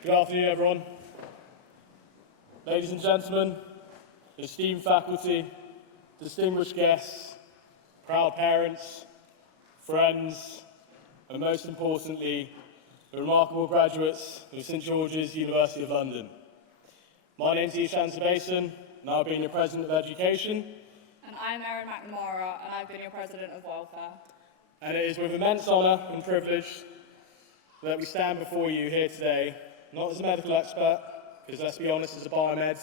Good afternoon, everyone. Ladies and gentlemen, esteemed faculty, distinguished guests, proud parents, friends, and most importantly, the remarkable graduates of St George's, University of London. My name is Ishan Sabason, and I've been your President of Education. And I'm Erin McNamara, and I've been your President of Welfare. And it is with immense honour and privilege that we stand before you here today, not as a medical expert, because let's be honest, as a biomed,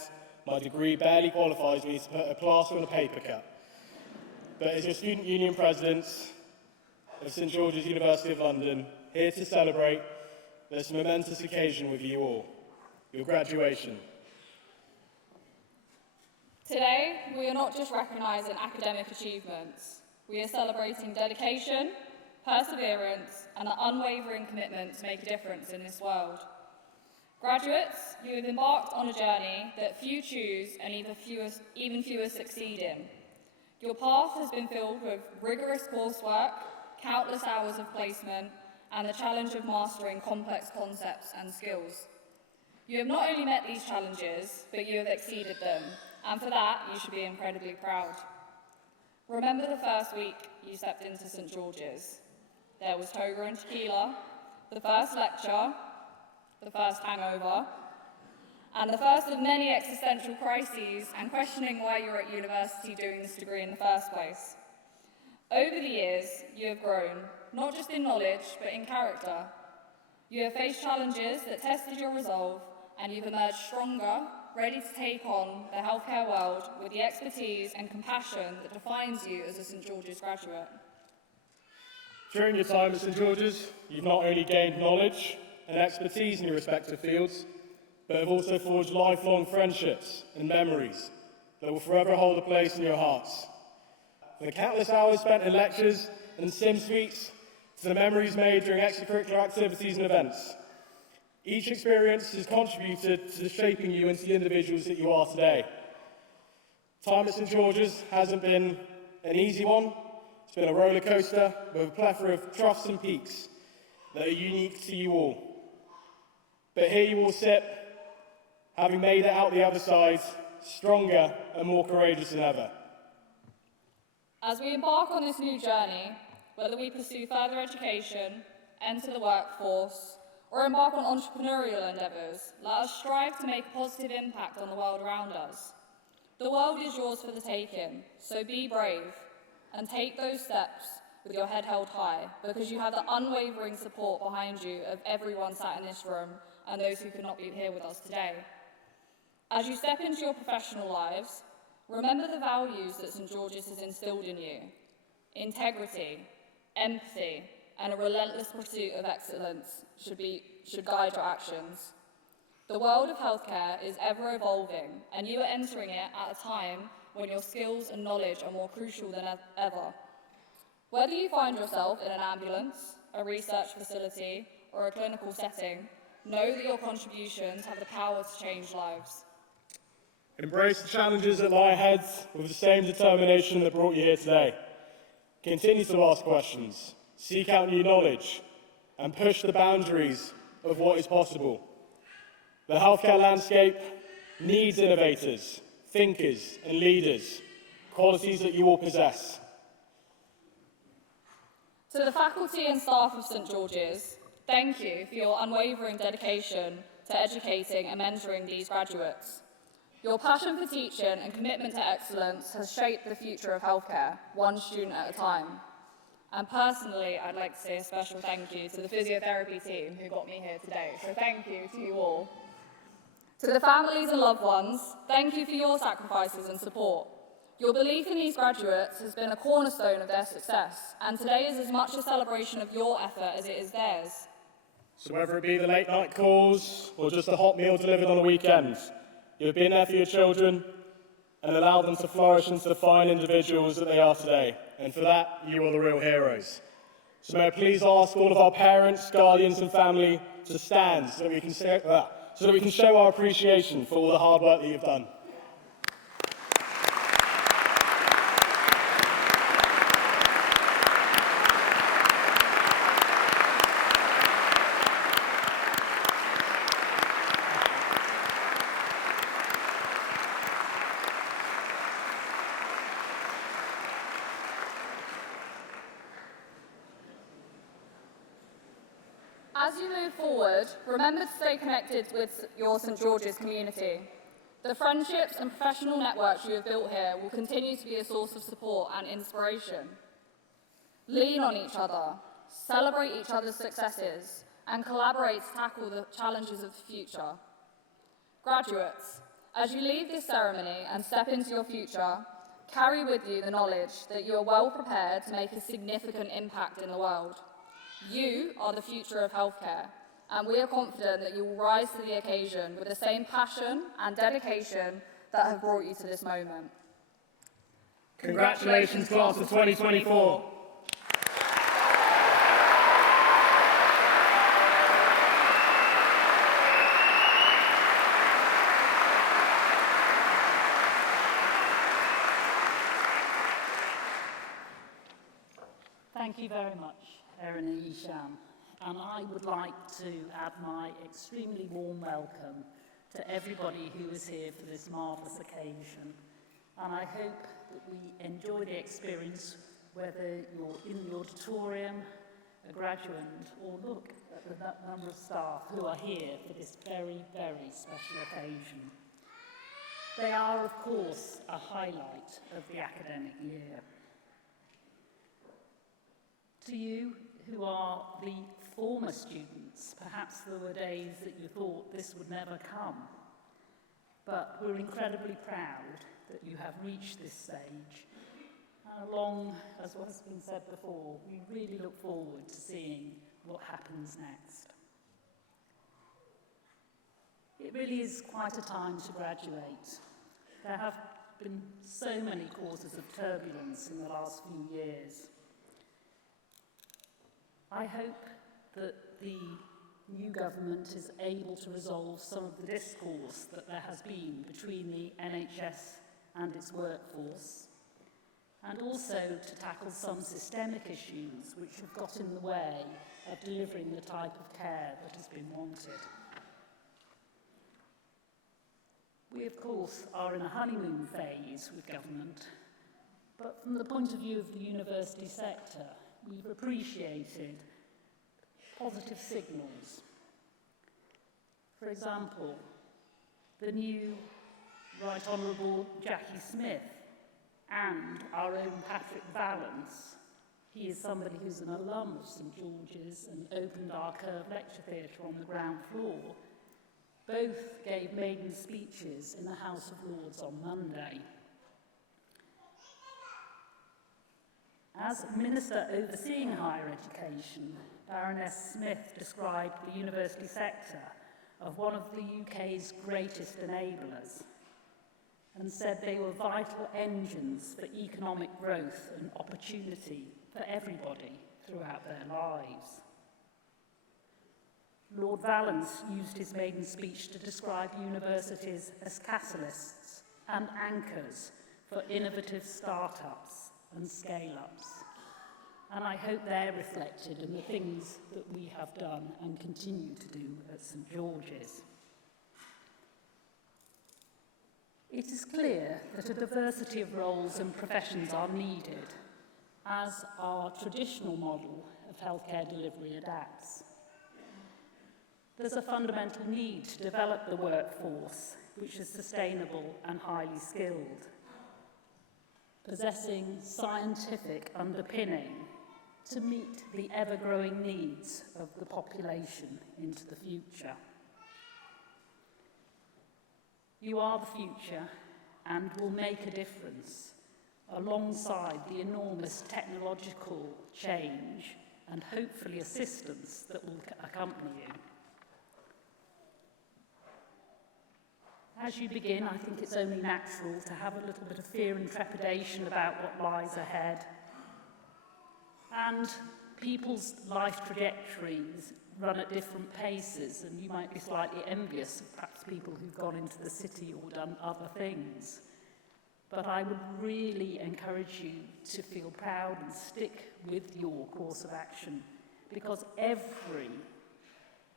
my degree barely qualifies me to put a plaster on a paper cut, but as your Student Union President of St George's, University of London, here to celebrate this momentous occasion with you all, your graduation. Today, we are not just recognising academic achievements, we are celebrating dedication, perseverance, and the unwavering commitment to make a difference in this world. Graduates, you have embarked on a journey that few choose and even fewer succeed in. Your path has been filled with rigorous coursework, countless hours of placement, and the challenge of mastering complex concepts and skills. You have not only met these challenges, but you have exceeded them, and for that, you should be incredibly proud. Remember the first week you stepped into St George's. There was toga and tequila, the first lecture, the first hangover, and the first of many existential crises and questioning why you're at university doing this degree in the first place. Over the years, you have grown, not just in knowledge, but in character. You have faced challenges that tested your resolve, and you've emerged stronger, ready to take on the healthcare world with the expertise and compassion that defines you as a St George's graduate. During your time at St George's, you've not only gained knowledge and expertise in your respective fields, but have also forged lifelong friendships and memories that will forever hold a place in your hearts. From the countless hours spent in lectures and sim suites to the memories made during extracurricular activities and events, each experience has contributed to shaping you into the individuals that you are today. Time at St George's hasn't been an easy one. It's been a roller coaster with a plethora of troughs and peaks that are unique to you all. But here you all sit, having made it out the other side, stronger and more courageous than ever. As we embark on this new journey, whether we pursue further education, enter the workforce, or embark on entrepreneurial endeavours, let us strive to make a positive impact on the world around us. The world is yours for the taking, so be brave and take those steps with your head held high, because you have the unwavering support behind you of everyone sat in this room and those who could not be here with us today. As you step into your professional lives, remember the values that St George's has instilled in you: integrity, empathy, and a relentless pursuit of excellence should guide your actions. The world of healthcare is ever evolving, and you are entering it at a time when your skills and knowledge are more crucial than ever. Whether you find yourself in an ambulance, a research facility, or a clinical setting, know that your contributions have the power to change lives. Embrace the challenges that lie ahead with the same determination that brought you here today. Continue to ask questions, seek out new knowledge, and push the boundaries of what is possible. The healthcare landscape needs innovators, thinkers, and leaders, qualities that you all possess. To the faculty and staff of St George's, thank you for your unwavering dedication to educating and mentoring these graduates. Your passion for teaching and commitment to excellence has shaped the future of healthcare, one student at a time. And personally, I'd like to say a special thank you to the physiotherapy team who got me here today. So thank you to you all. To the families and loved ones, thank you for your sacrifices and support. Your belief in these graduates has been a cornerstone of their success, and today is as much a celebration of your effort as it is theirs. So whether it be the late night calls or just a hot meal delivered on a weekend, you have been there for your children and allowed them to flourish into the fine individuals that they are today. And for that, you are the real heroes. So may I please ask all of our parents, guardians and family to stand so that we can show our appreciation for all the hard work that you've done. As you move forward, remember to stay connected with your St George's community. The friendships and professional networks you have built here will continue to be a source of support and inspiration. Lean on each other, celebrate each other's successes, and collaborate to tackle the challenges of the future. Graduates, as you leave this ceremony and step into your future, carry with you the knowledge that you are well prepared to make a significant impact in the world. You are the future of healthcare, and we are confident that you will rise to the occasion with the same passion and dedication that have brought you to this moment. Congratulations, class of 2024. Thank you very much, Erin and Isham, and I would like to add my extremely warm welcome to everybody who is here for this marvellous occasion. And I hope that we enjoy the experience, whether you're in the auditorium, a graduate, or look at the number of staff who are here for this very, very special occasion. They are, of course, a highlight of the academic year. To you who are the former students, perhaps there were days that you thought this would never come, but we're incredibly proud that you have reached this stage. And along, as has been said before, we really look forward to seeing what happens next. It really is quite a time to graduate. There have been so many causes of turbulence in the last few years. I hope that the new government is able to resolve some of the discourse that there has been between the NHS and its workforce, and also to tackle some systemic issues which have got in the way of delivering the type of care that has been wanted. We, of course, are in a honeymoon phase with government, but from the point of view of the university sector, we've appreciated positive signals. For example, the new Right Honourable Jackie Smith and our own Patrick Vallance. He is somebody who's an alum of St George's and opened our Curve Lecture Theatre on the ground floor. Both gave maiden speeches in the House of Lords on Monday. As Minister overseeing higher education, Baroness Smith described the university sector of one of the UK's greatest enablers and said they were vital engines for economic growth and opportunity for everybody throughout their lives. Lord Vallance used his maiden speech to describe universities as catalysts and anchors for innovative startups and scale-ups. And I hope they're reflected in the things that we have done and continue to do at St George's. It is clear that a diversity of roles and professions are needed as our traditional model of healthcare delivery adapts. There's a fundamental need to develop the workforce which is sustainable and highly skilled, possessing scientific underpinning to meet the ever-growing needs of the population into the future. You are the future and will make a difference alongside the enormous technological change and hopefully assistance that will accompany you. As you begin, I think it's only natural to have a little bit of fear and trepidation about what lies ahead. And people's life trajectories run at different paces, and you might be slightly envious of perhaps people who've gone into the city or done other things. But I would really encourage you to feel proud and stick with your course of action, because every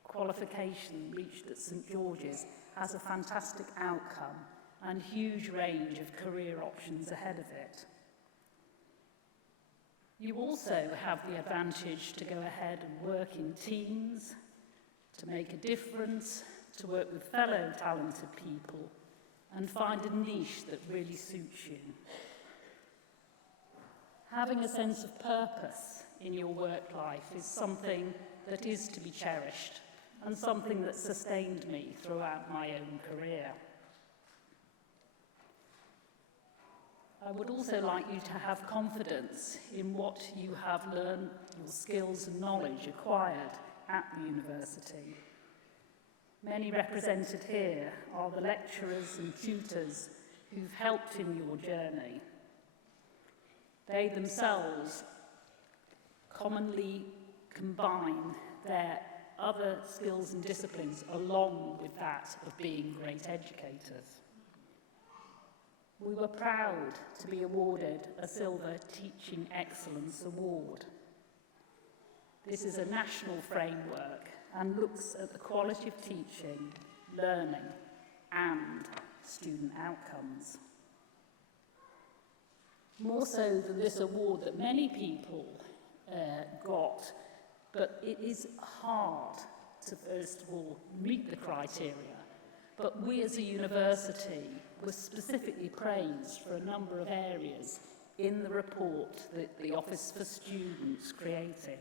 qualification reached at St George's has a fantastic outcome and huge range of career options ahead of it. You also have the advantage to go ahead and work in teams to make a difference, to work with fellow talented people, and find a niche that really suits you. Having a sense of purpose in your work life is something that is to be cherished and something that sustained me throughout my own career. I would also like you to have confidence in what you have learned, your skills and knowledge acquired at the university. Many represented here are the lecturers and tutors who've helped in your journey. They themselves commonly combine their other skills and disciplines along with that of being great educators. We were proud to be awarded a Silver Teaching Excellence Award. This is a national framework and looks at the quality of teaching, learning, and student outcomes. More so than this award that many people got, but it is hard to, first of all, meet the criteria. But we as a university were specifically praised for a number of areas in the report that the Office for Students created.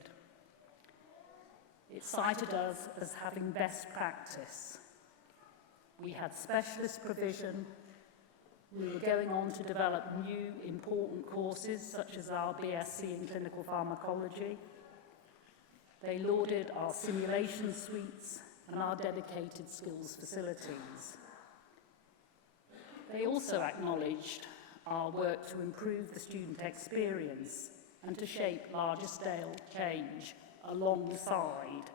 It cited us as having best practice. We had specialist provision. We were going on to develop new important courses such as our BSc in clinical pharmacology. They lauded our simulation suites and our dedicated skills facilities. They also acknowledged our work to improve the student experience and to shape larger scale change alongside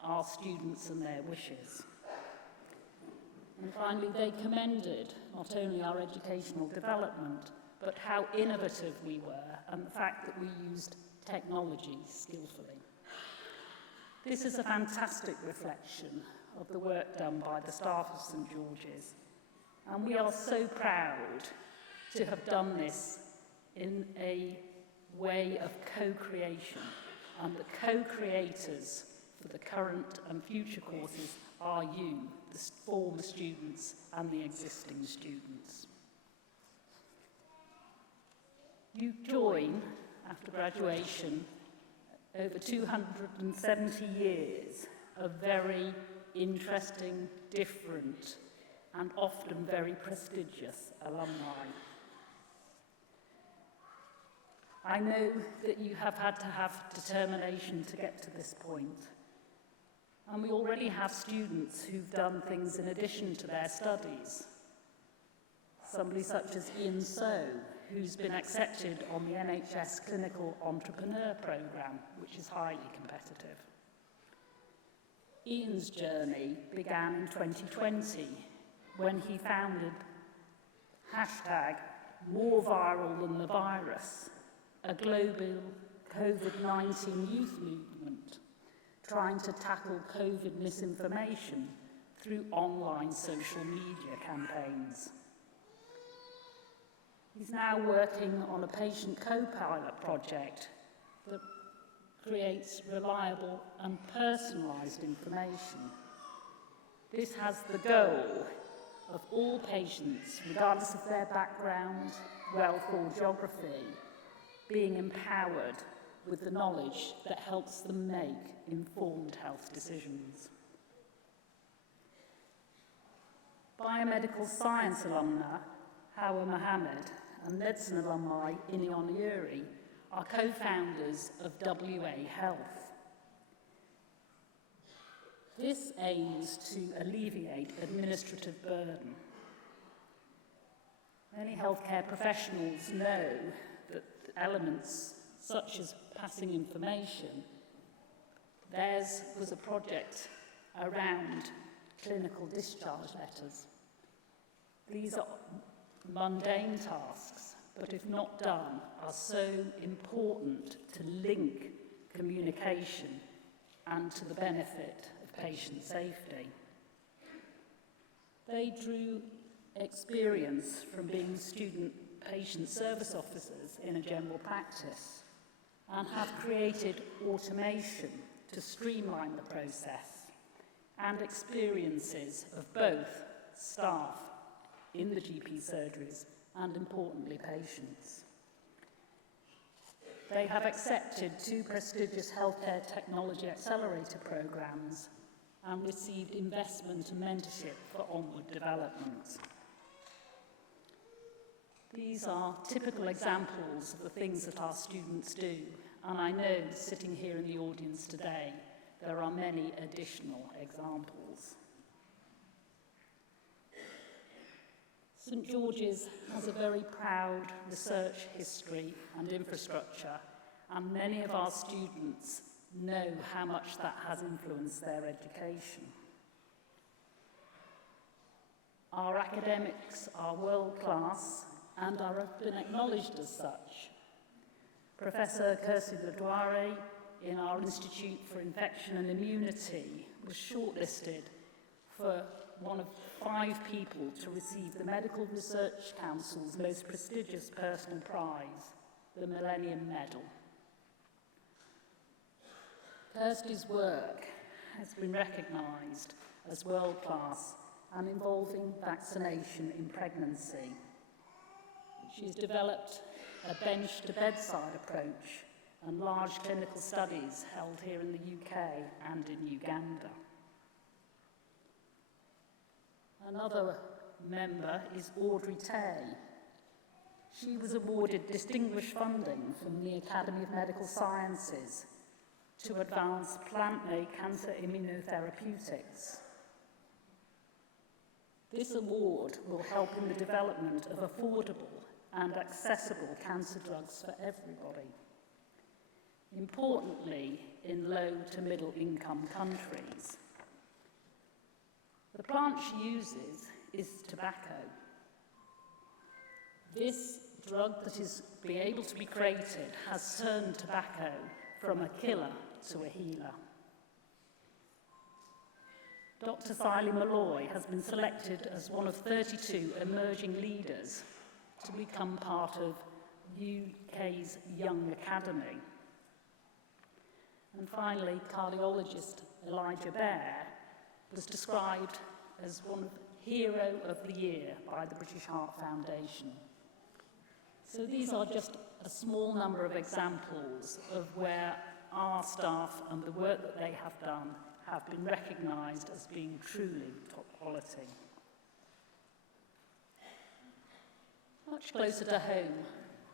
our students and their wishes. And finally, they commended not only our educational development, but how innovative we were and the fact that we used technology skillfully. This is a fantastic reflection of the work done by the staff of St George's, and we are so proud to have done this in a way of co-creation, and the co-creators for the current and future courses are you, the former students and the existing students. You join, after graduation, over 270 years of very interesting, different, and often very prestigious alumni. I know that you have had to have determination to get to this point, and we already have students who've done things in addition to their studies. Somebody such as Ian So, who's been accepted on the NHS Clinical Entrepreneur Programme, which is highly competitive. Ian's journey began in 2020 when he founded #More Viral Than the Virus, a global COVID-19 youth movement trying to tackle COVID misinformation through online social media campaigns. He's now working on a patient co-pilot project that creates reliable and personalised information. This has the goal of all patients, regardless of their background, wealth or geography, being empowered with the knowledge that helps them make informed health decisions. Biomedical science alumna Hawa Mohammed and medicine alumni Ini Onayuri are co-founders of WA Health. This aims to alleviate administrative burden. Many healthcare professionals know that elements such as passing information, theirs was a project around clinical discharge letters. These are mundane tasks, but if not done, are so important to link communication and to the benefit of patient safety. They drew experience from being student patient service officers in a general practice and have created automation to streamline the process, and experiences of both staff in the GP surgeries and, importantly, patients. They have accepted 2 prestigious healthcare technology accelerator programs and received investment and mentorship for onward development. These are typical examples of the things that our students do, and I know, sitting here in the audience today, there are many additional examples. St George's has a very proud research history and infrastructure, and many of our students know how much that has influenced their education. Our academics are world-class and have been acknowledged as such. Professor Kirsty Ledouare in our Institute for Infection and Immunity was shortlisted for one of 5 people to receive the Medical Research Council's most prestigious personal prize, the Millennium Medal. Kirsty's work has been recognised as world-class and involving vaccination in pregnancy. She's developed a bench-to-bedside approach and large clinical studies held here in the UK and in Uganda. Another member is Audrey Tay. She was awarded distinguished funding from the Academy of Medical Sciences to advance plant-made cancer immunotherapeutics. This award will help in the development of affordable and accessible cancer drugs for everybody. Importantly, in low to middle income countries. The plant she uses is tobacco. This drug that is being able to be created has turned tobacco from a killer to a healer. Dr. Siley Malloy has been selected as one of 32 emerging leaders to become part of UK's Young Academy. And finally, cardiologist Elijah Bear was described as one of Hero of the Year by the British Heart Foundation. So these are just a small number of examples of where our staff and the work that they have done have been recognised as being truly top quality. Much closer to home,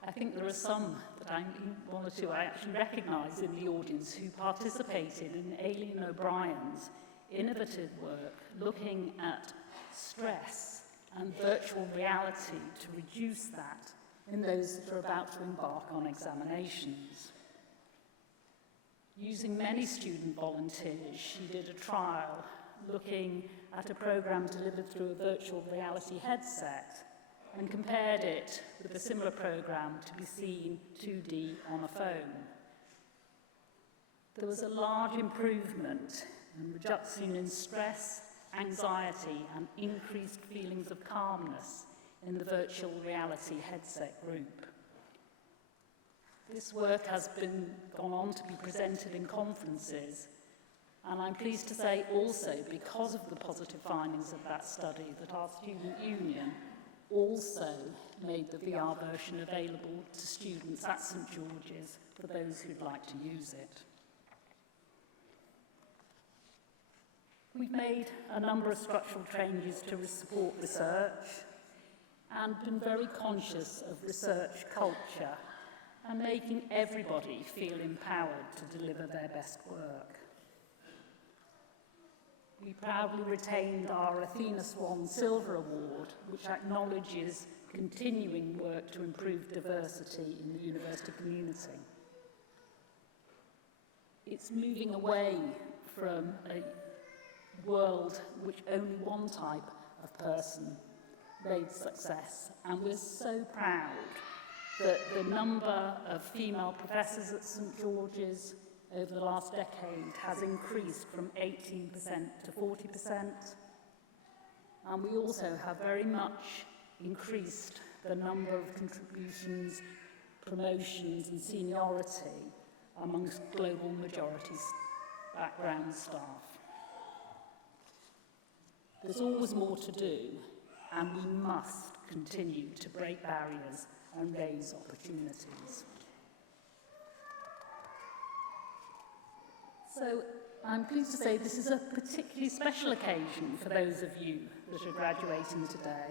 I think there are some that one or two I actually recognise in the audience who participated in Aileen O'Brien's innovative work looking at stress and virtual reality to reduce that in those that are about to embark on examinations. Using many student volunteers, she did a trial looking at a programme delivered through a virtual reality headset and compared it with a similar programme to be seen 2D on a phone. There was a large improvement and reduction in stress, anxiety, and increased feelings of calmness in the virtual reality headset group. This work has gone on to be presented in conferences, and I'm pleased to say also, because of the positive findings of that study, that our student union also made the VR version available to students at St George's for those who'd like to use it. We've made a number of structural changes to support research and been very conscious of research culture and making everybody feel empowered to deliver their best work. We proudly retained our Athena Swan Silver Award, which acknowledges continuing work to improve diversity in the university community. It's moving away from a world which only one type of person made success, and we're so proud that the number of female professors at St George's over the last decade has increased from 18% to 40%. And we also have very much increased the number of contributions, promotions and seniority amongst global majority background staff. There's always more to do, and we must continue to break barriers and raise opportunities. So I'm pleased to say this is a particularly special occasion for those of you that are graduating today,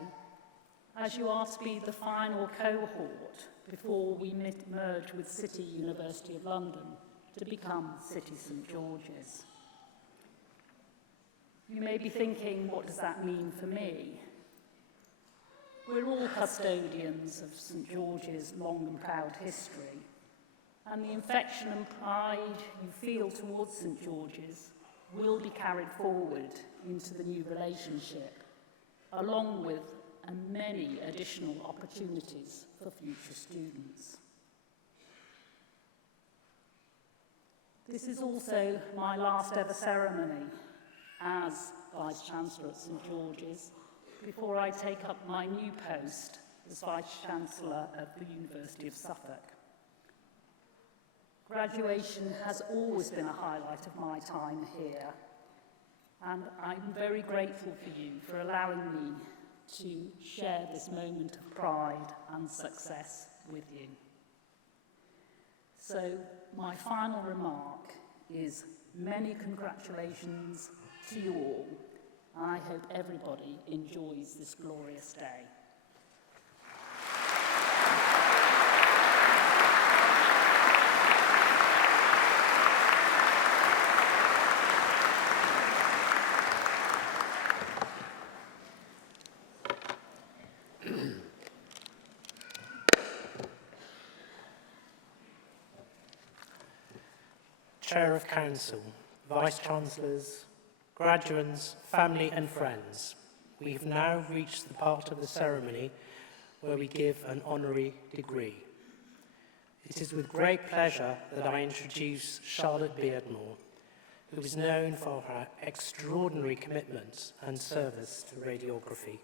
as you are to be the final cohort before we merge with City University of London to become City St George's. You may be thinking, what does that mean for me? We're all custodians of St George's long and proud history, and the affection and pride you feel towards St George's will be carried forward into the new relationship, along with many additional opportunities for future students. This is also my last ever ceremony as Vice-Chancellor at St George's before I take up my new post as Vice-Chancellor at the University of Suffolk. Graduation has always been a highlight of my time here, and I'm very grateful for you for allowing me to share this moment of pride and success with you. So my final remark is many congratulations to you all. I hope everybody enjoys this glorious day. Chair of Council, Vice-Chancellors, graduates, family and friends, we have now reached the part of the ceremony where we give an honorary degree. It is with great pleasure that I introduce Charlotte Beardmore, who is known for her extraordinary commitment and service to radiography.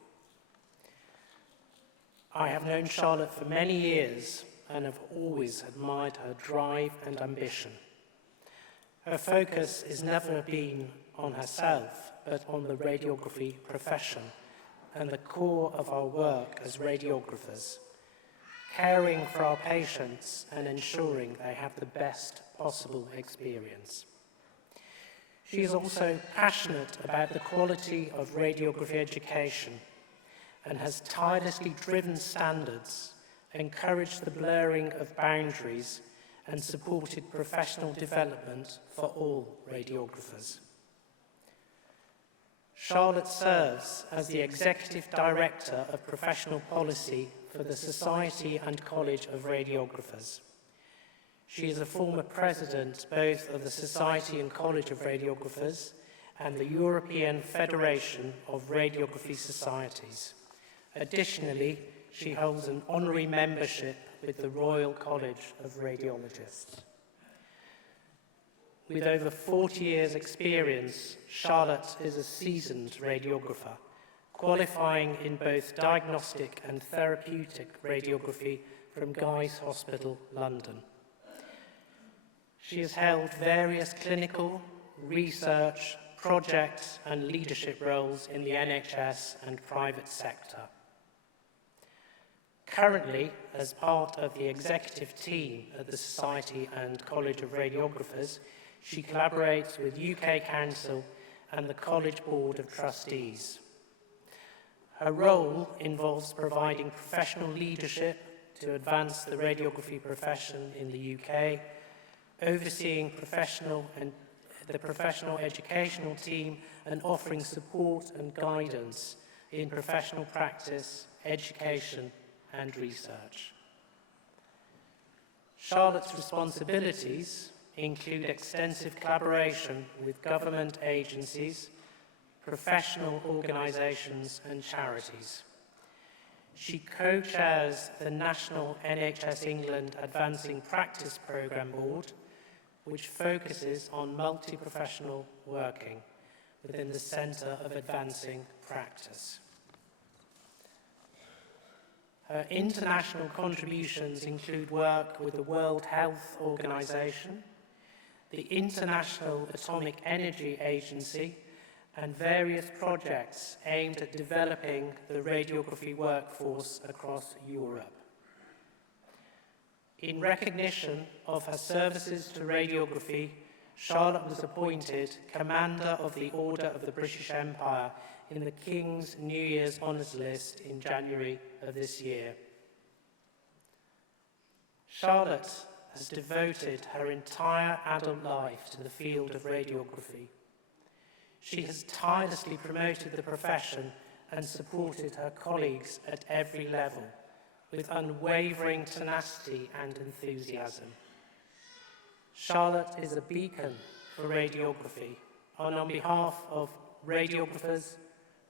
I have known Charlotte for many years and have always admired her drive and ambition. Her focus has never been on herself, but on the radiography profession and the core of our work as radiographers, caring for our patients and ensuring they have the best possible experience. She is also passionate about the quality of radiography education and has tirelessly driven standards, encouraged the blurring of boundaries, and supported professional development for all radiographers. Charlotte serves as the Executive Director of Professional Policy for the Society and College of Radiographers. She is a former president both of the Society and College of Radiographers and the European Federation of Radiography Societies. Additionally, she holds an honorary membership with the Royal College of Radiologists. With over 40 years' experience, Charlotte is a seasoned radiographer, qualifying in both diagnostic and therapeutic radiography from Guy's Hospital, London. She has held various clinical, research, project and leadership roles in the NHS and private sector. Currently, as part of the executive team at the Society and College of Radiographers, she collaborates with UK Council and the College Board of Trustees. Her role involves providing professional leadership to advance the radiography profession in the UK, overseeing the professional educational team and offering support and guidance in professional practice, education and research. Charlotte's responsibilities include extensive collaboration with government agencies, professional organisations and charities. She co-chairs the National NHS England Advancing Practice Programme Board, which focuses on multi-professional working within the Centre of Advancing Practice. Her international contributions include work with the World Health Organization, the International Atomic Energy Agency, and various projects aimed at developing the radiography workforce across Europe. In recognition of her services to radiography, Charlotte was appointed Commander of the Order of the British Empire in the King's New Year's Honours List in January of this year. Charlotte has devoted her entire adult life to the field of radiography. She has tirelessly promoted the profession and supported her colleagues at every level with unwavering tenacity and enthusiasm. Charlotte is a beacon for radiography, and on behalf of radiographers,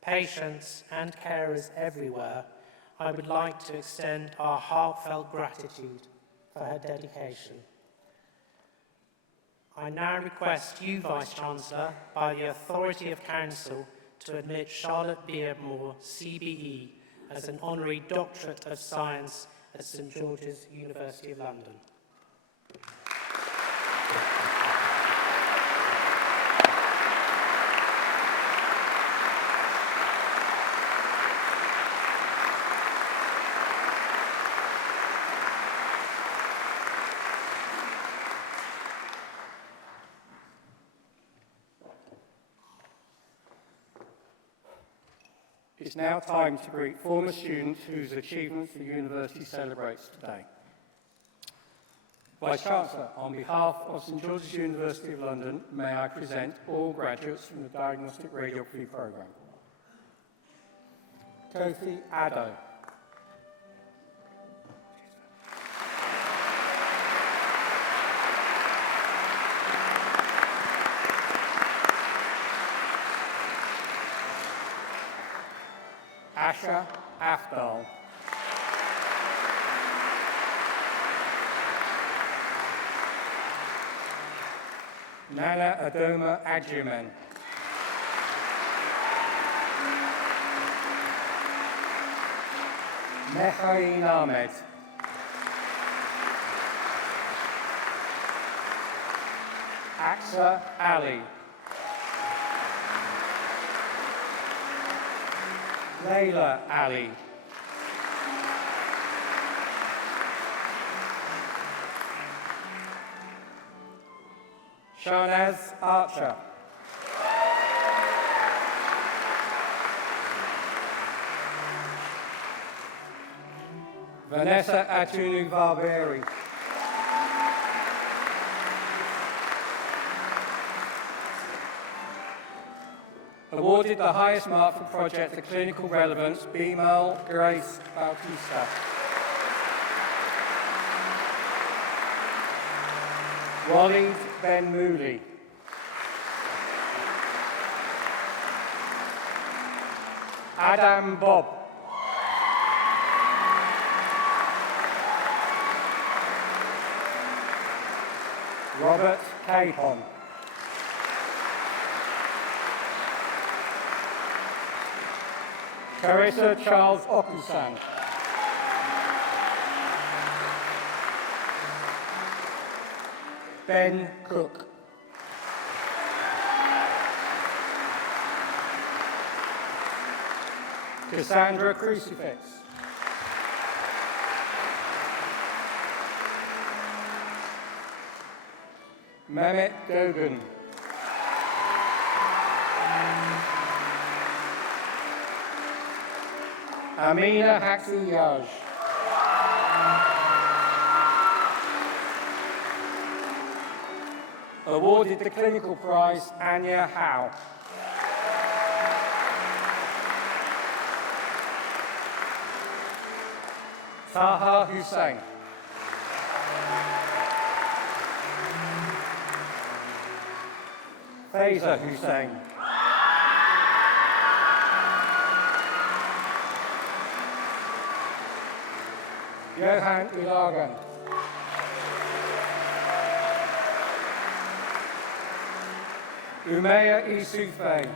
patients and carers everywhere, I would like to extend our heartfelt gratitude for her dedication. I now request you, Vice-Chancellor, by the authority of Council, to admit Charlotte Beardmore, CBE, as an Honorary Doctorate of Science at St George's University of London. It's now time to greet former students whose achievements the University celebrates today. Vice-Chancellor, on behalf of St George's University of London, may I present all graduates from the Diagnostic Radiography Programme. Kofi Addo. Asha Afdal. Nana Adoma Adjuman. Mehain Ahmed. Aksa Ali. Layla Ali. Shanaz Archer. Vanessa Atunu Barberi. Awarded the highest mark for project of clinical relevance, Bimal Grace Bautista. Walid Ben Mooley. Adam Bob. Robert Capon. Carissa Charles Okusan. Ben Cook. Cassandra Crucifix. Mehmet Dogan. Amina Haxiyaj. Awarded the clinical prize, Anya Howe. Taha Hussain. Faiza Hussain. Johan Ilagan. Umeya Isufe.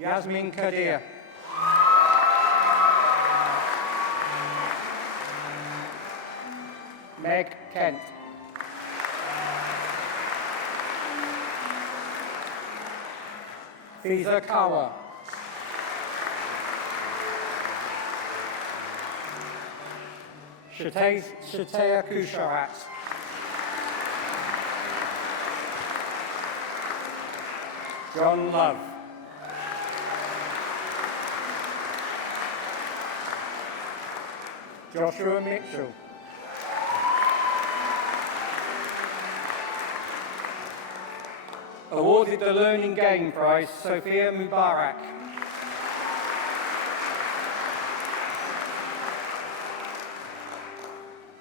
Yasmin Kadir. Meg Kent. Fiza Kawa. Shatea Kusharat. John Love. Joshua Mitchell. Awarded the Learning Gain Prize, Sophia Mubarak.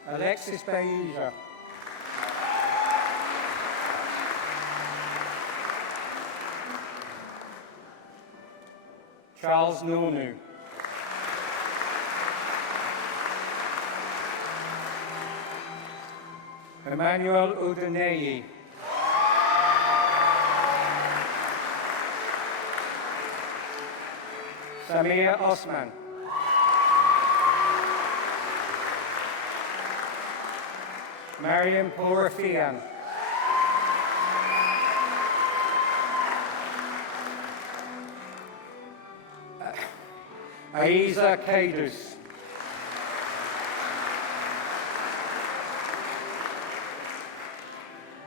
Alexis Beija. Charles Nornu. Emmanuel Udeneyi. Samir Osman. Mariam Porafian. Aiza Kadus.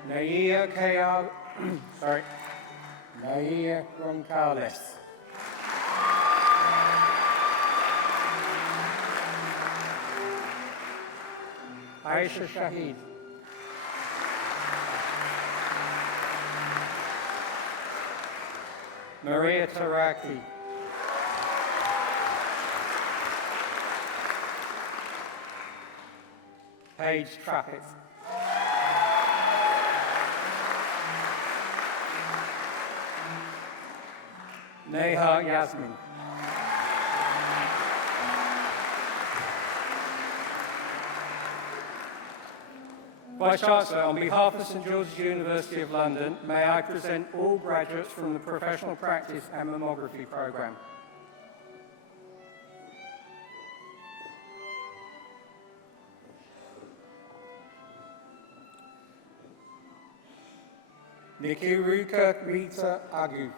Naia Roncalves. Aisha Shahid. Maria Taraki. Paige Trafford. Neha Yasmin. Vice-Chancellor, on behalf of St George's University of London, may I present all graduates from the Professional Practice and Mammography programme. Nikiruka Rita Agu.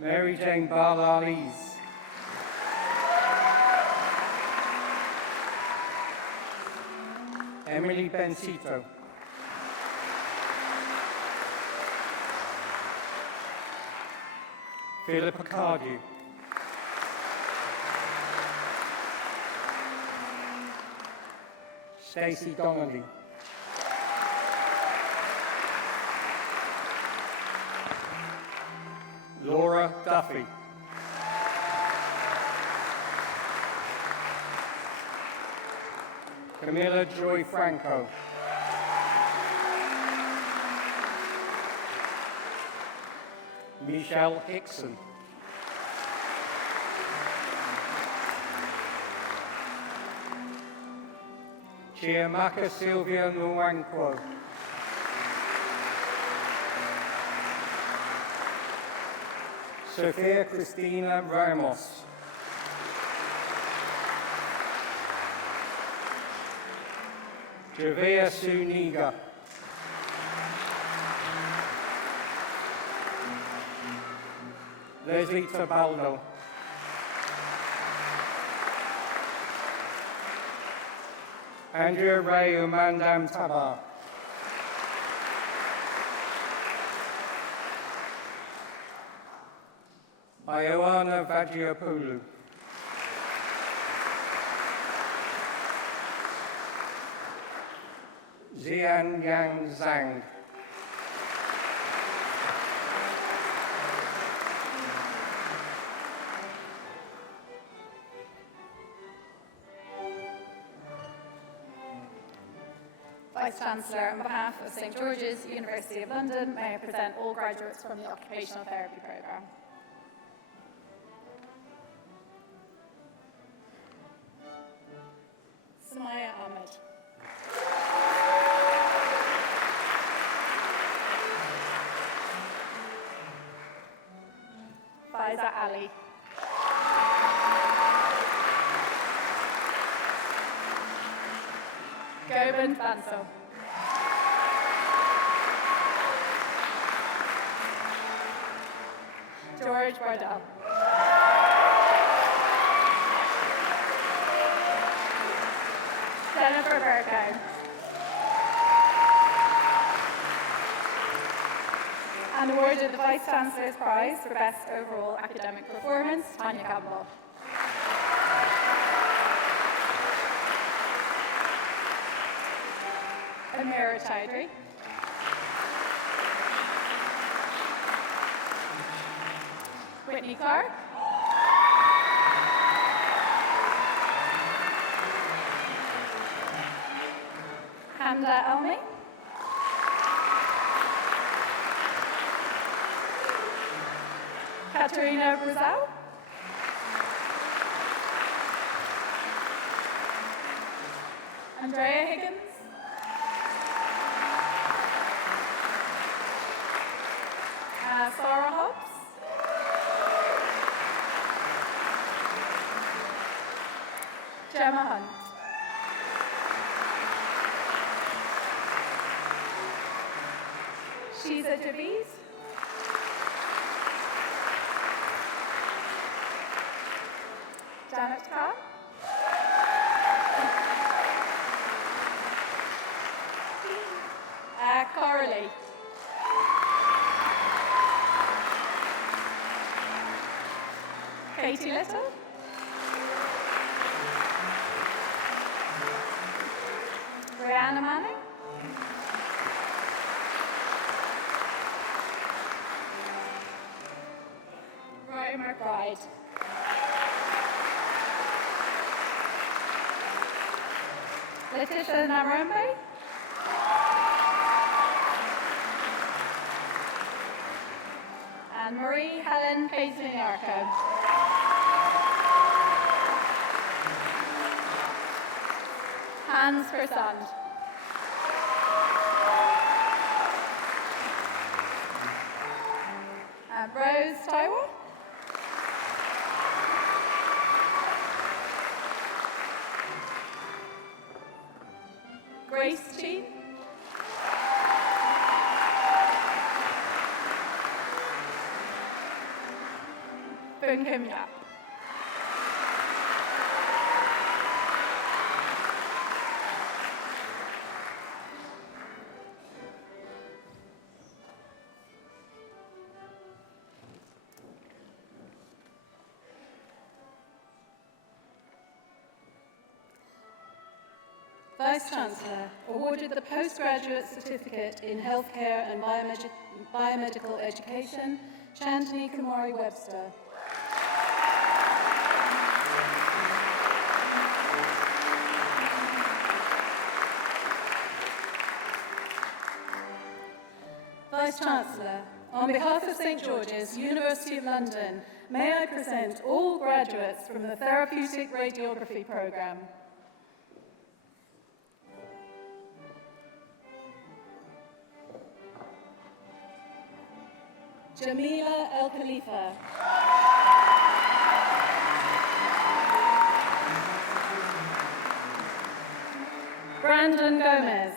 Mary Jane Barlalis. Emily Bencito. Philippa Cardew. Stacey Donnelly. Laura Duffy. Camilla Joy Franco. Michelle Hickson. Chiamaka Sylvia Nwankwo. Sophia Christina Ramos. Javia Suniga. Leslie Tabaldo. Andrea Ray Umandam Tabar. Ioana Vagiopoulos. Xian Yang Zhang. Vice-Chancellor, on behalf of St George's University of London, may I present all graduates from the Occupational Therapy Programme. Samaya Ahmed. Faiza Ali. Gobind Bansal. George Bardell. Jennifer Burko. And awarded the Vice Chancellor's Prize for Best Overall Academic Performance, Tanya Campbell. Amira Chowdhury. Whitney Clark. Handa Elmi. Katerina Brazau. Andrea Higgins. Sarah Hobbs. Gemma Hunt. Shiza Javiz. Janet Khan. Coralie. Katie Little. Brianna Manning. Roy McBride. Letitia Narambe. And Marie Helen Paisley-Arco. Hans Versand. Rose Taiwa. Grace Chi. Boon Kim Yap. Vice Chancellor, awarded the Postgraduate Certificate in Healthcare and Biomedical Education, Shantini Kumari Webster. Vice Chancellor, on behalf of St George's, University of London, may I present all graduates from the Therapeutic Radiography Programme. Jamila El Khalifa. Brandon Gomez.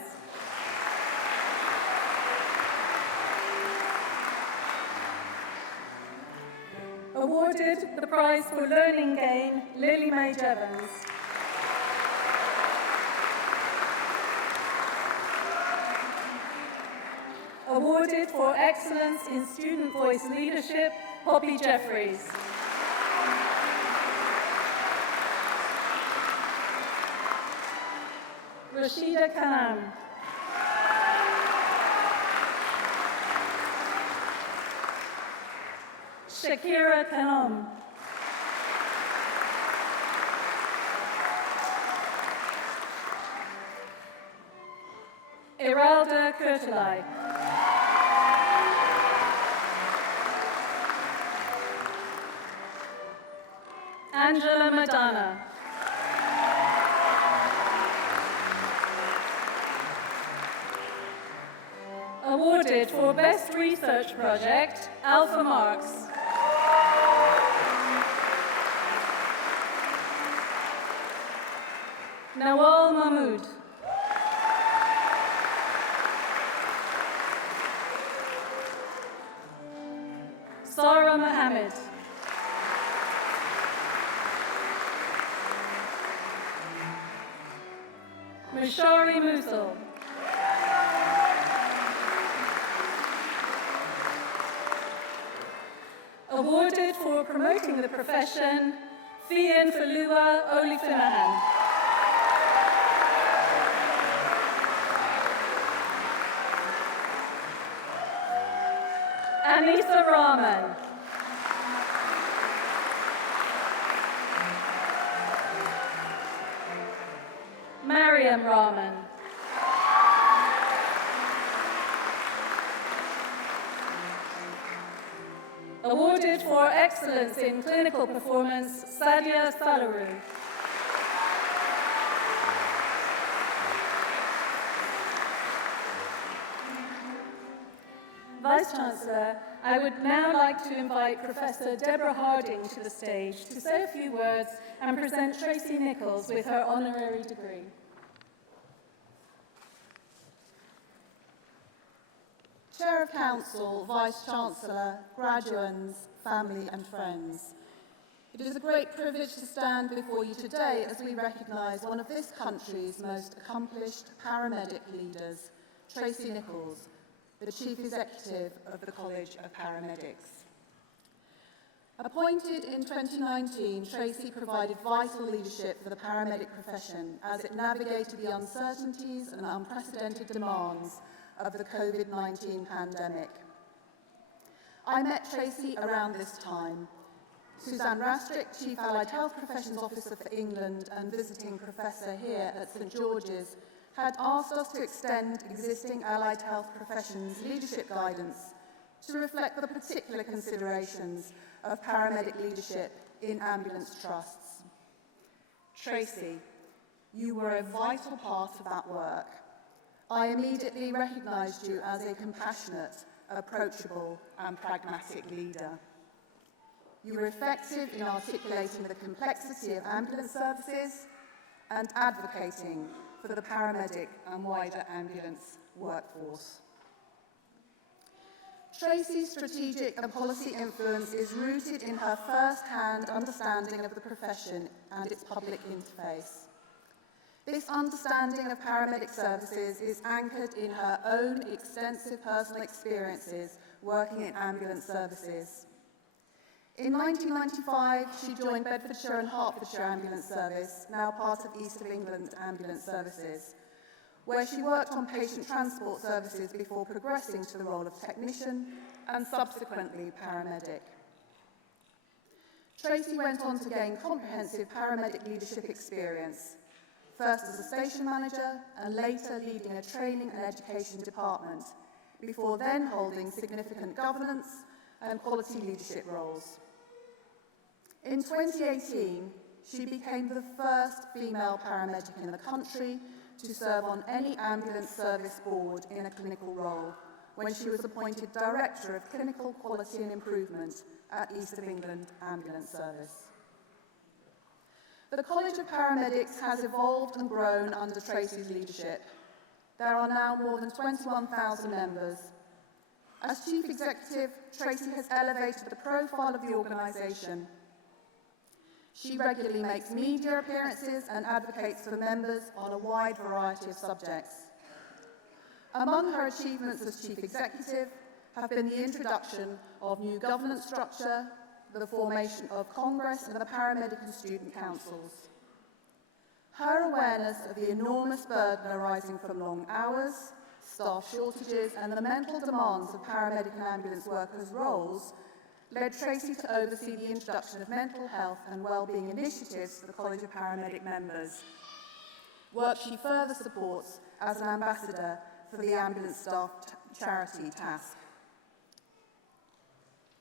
Awarded the prize for learning gain, Lily Mae Jevons. Awarded for excellence in student voice leadership, Poppy Jeffries. Rashida Kanam. Shakira Kanom. Iralda Kurtalai. Angela Madonna. Awarded for Best Research Project, Alpha Marks. Nawal Mahmood. Sarah Farah Mohammed. Mishari Musil. Awarded for promoting the profession, Fian Falua Olifimahan. Anisa Rahman. Mariam Rahman. Awarded for excellence in clinical performance, Sadia Salaru. Vice-Chancellor, I would now like to invite Professor Deborah Harding to the stage to say a few words and present Tracy Nichols with her honorary degree. Chair of Council, Vice-Chancellor, graduands, family and friends. It is a great privilege to stand before you today as we recognise one of this country's most accomplished paramedic leaders, Tracy Nichols, the Chief Executive of the College of Paramedics. Appointed in 2019, Tracy provided vital leadership for the paramedic profession as it navigated the uncertainties and unprecedented demands of the COVID-19 pandemic. I met Tracy around this time. Suzanne Rastrick, Chief Allied Health Professions Officer for England and visiting professor here at St George's, had asked us to extend existing allied health professions leadership guidance to reflect the particular considerations of paramedic leadership in ambulance trusts. Tracy, you were a vital part of that work. I immediately recognised you as a compassionate, approachable and pragmatic leader. You were effective in articulating the complexity of ambulance services and advocating for the paramedic and wider ambulance workforce. Tracy's strategic and policy influence is rooted in her first-hand understanding of the profession and its public interface. This understanding of paramedic services is anchored in her own extensive personal experiences working in ambulance services. In 1995, she joined Bedfordshire and Hertfordshire Ambulance Service, now part of East of England Ambulance Services, where she worked on patient transport services before progressing to the role of technician and subsequently paramedic. Tracy went on to gain comprehensive paramedic leadership experience, first as a station manager and later leading a training and education department, before then holding significant governance and quality leadership roles. In 2018, she became the first female paramedic in the country to serve on any ambulance service board in a clinical role, when she was appointed Director of Clinical Quality and Improvement at East of England Ambulance Service. The College of Paramedics has evolved and grown under Tracy's leadership. There are now more than 21,000 members. As Chief Executive, Tracy has elevated the profile of the organisation. She regularly makes media appearances and advocates for members on a wide variety of subjects. Among her achievements as Chief Executive have been the introduction of new governance structure, the formation of Congress and the Paramedic and Student Councils. Her awareness of the enormous burden arising from long hours, staff shortages and the mental demands of paramedic and ambulance workers' roles led Tracy to oversee the introduction of mental health and wellbeing initiatives for the College of Paramedic members, work she further supports as an ambassador for the ambulance staff charity task.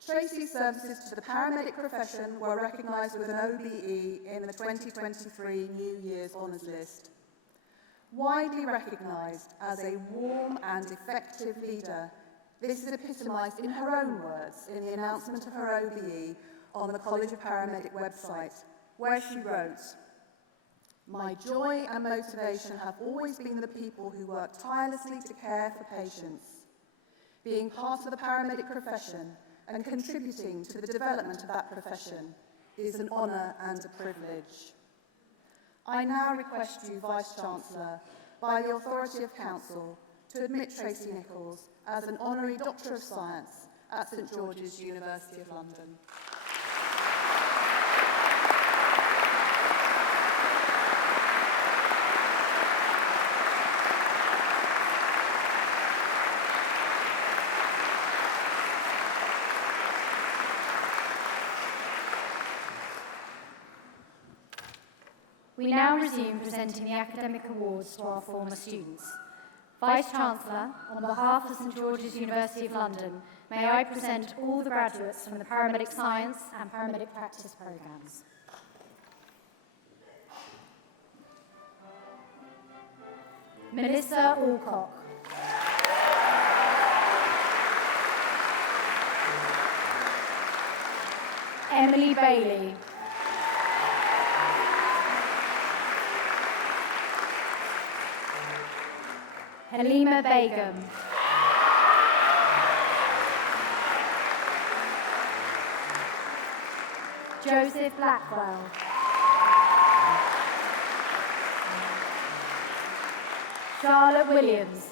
Tracy's services to the paramedic profession were recognised with an OBE in the 2023 New Year's Honours List. Widely recognised as a warm and effective leader, this is epitomised in her own words in the announcement of her OBE on the College of Paramedic website, where she wrote, "My joy and motivation have always been the people who work tirelessly to care for patients. Being part of the paramedic profession and contributing to the development of that profession is an honour and a privilege. I now request you, Vice-Chancellor, by the authority of Council, to admit Tracy Nichols as an Honorary Doctor of Science at St George's University of London. We now resume presenting the academic awards to our former students. Vice-Chancellor, on behalf of St George's University of London, may I present all the graduates from the Paramedic Science and Paramedic Practice programmes. Melissa Alcock. Emily Bailey. Halima Begum. Joseph Blackwell. Charlotte Williams.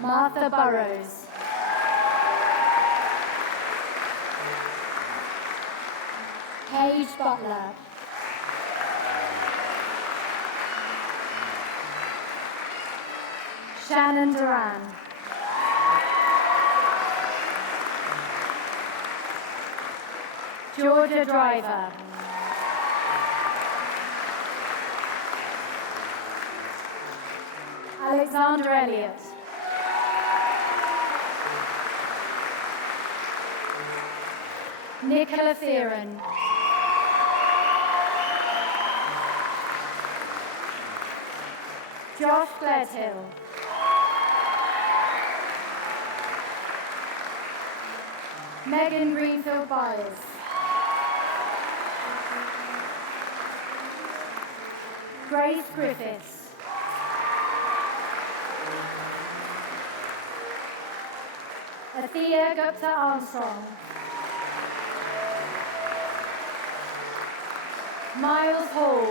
Martha Burrows. Paige Butler. Shannon Duran. Georgia Driver. Alexander Elliott. Nicola Fearon. Josh Gledhill. Megan Greenfield Byers. Grace Griffiths. Athea Gupta Armstrong. Miles Hall.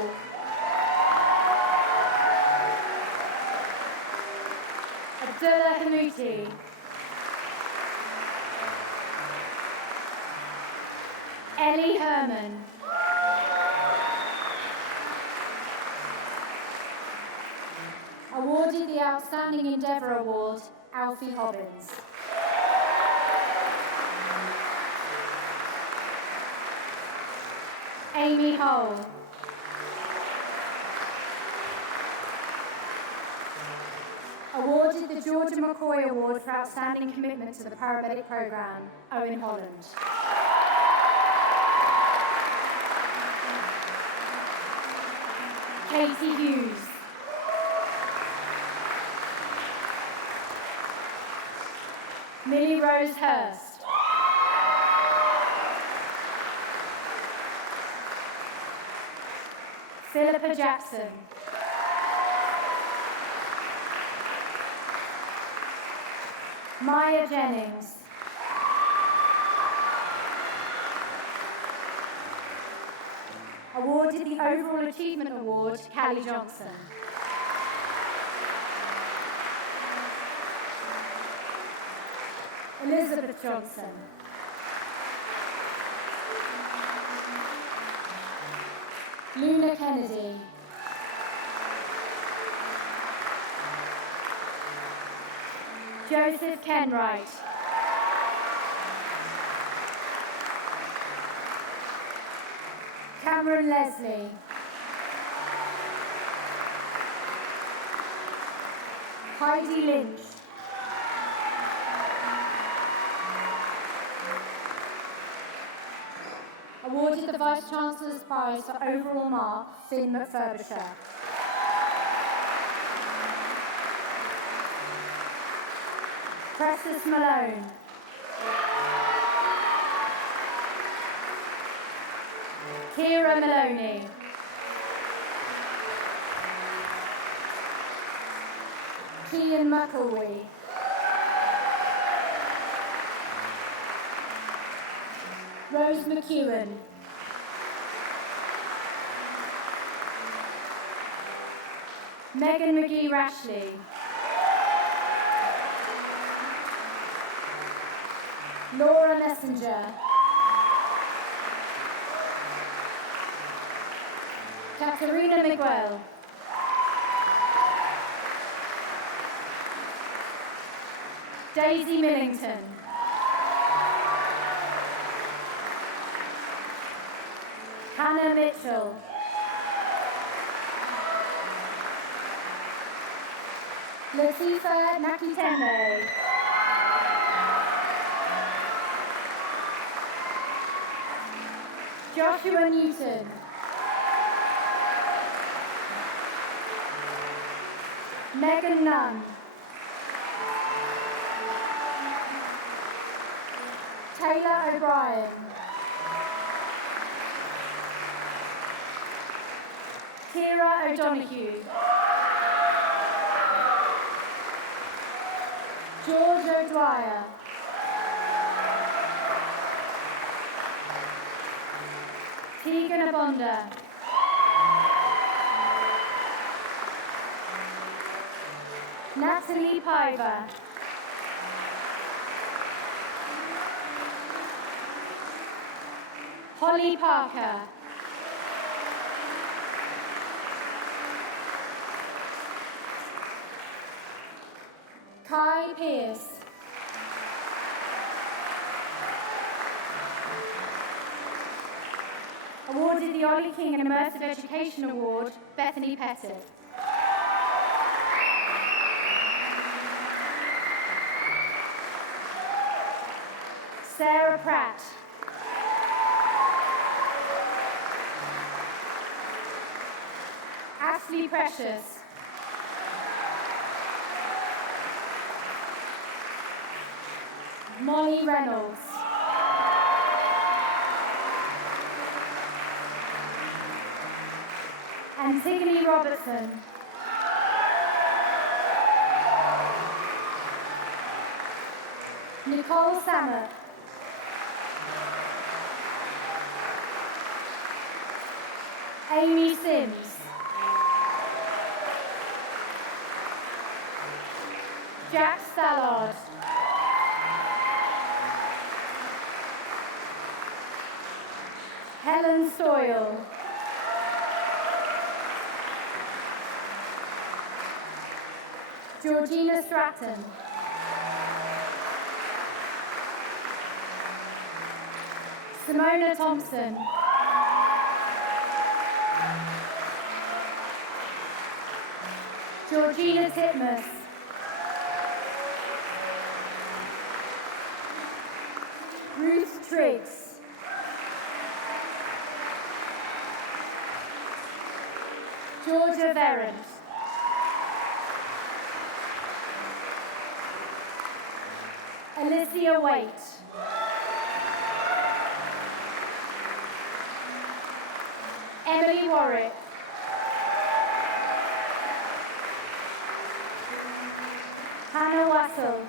Abdullah Hamuti. Ellie Herman. Awarded the Outstanding Endeavour Award, Alfie Hobbins. Amy Hull. Awarded the Georgia McCoy Award for Outstanding Commitment to the Paramedic Programme, Owen Holland. Katie Hughes. Millie Rose Hurst. Philippa Jackson. Maya Jennings. Awarded the Overall Achievement Award, Callie Johnson. Elizabeth Johnson. Luna Kennedy. Joseph Kenwright. Cameron Leslie. Heidi Lynch. Awarded the Vice-Chancellor's Prize for Overall Mark, Finn McFerbershire. Preston Malone. Kira Maloney. Cian McElwee. Rose McEwen. Megan McGee-Rashley. Laura Messenger. Katerina Miguel. Daisy Millington. Hannah Mitchell. Latifa Nakitembe. Joshua Newton. Megan Nunn. Taylor O'Brien. Kira O'Donoghue. George O'Dwyer. Tegan Abonda. Natalie Piver. Holly Parker. Kai Pierce. Awarded the Ollie King and Immersive Education Award, Bethany Pettit. Sarah Pratt. Ashley Precious. Molly Reynolds. Antigone Robertson. Nicole Samet. Amy Sims. Jack Stallard. Helen Stoyle. Georgina Stratton. Simona Thompson. Georgina Titmus. Ruth Triggs. Georgia Verrant. Alicia Waite. Emily Warwick. Hannah Wassel.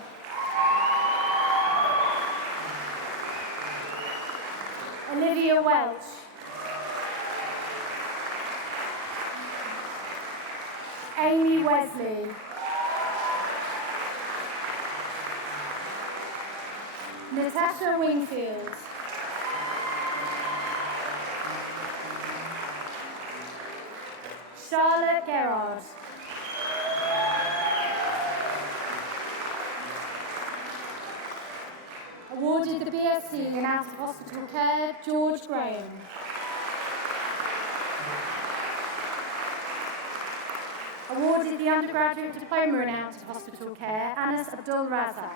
Olivia Welch. Amy Wesley. Natasha Wingfield. Charlotte Gerard. Awarded the BSc in Out of Hospital Care, George Graham. Awarded the Undergraduate Diploma in Out of Hospital Care, Anas Abdul Razak.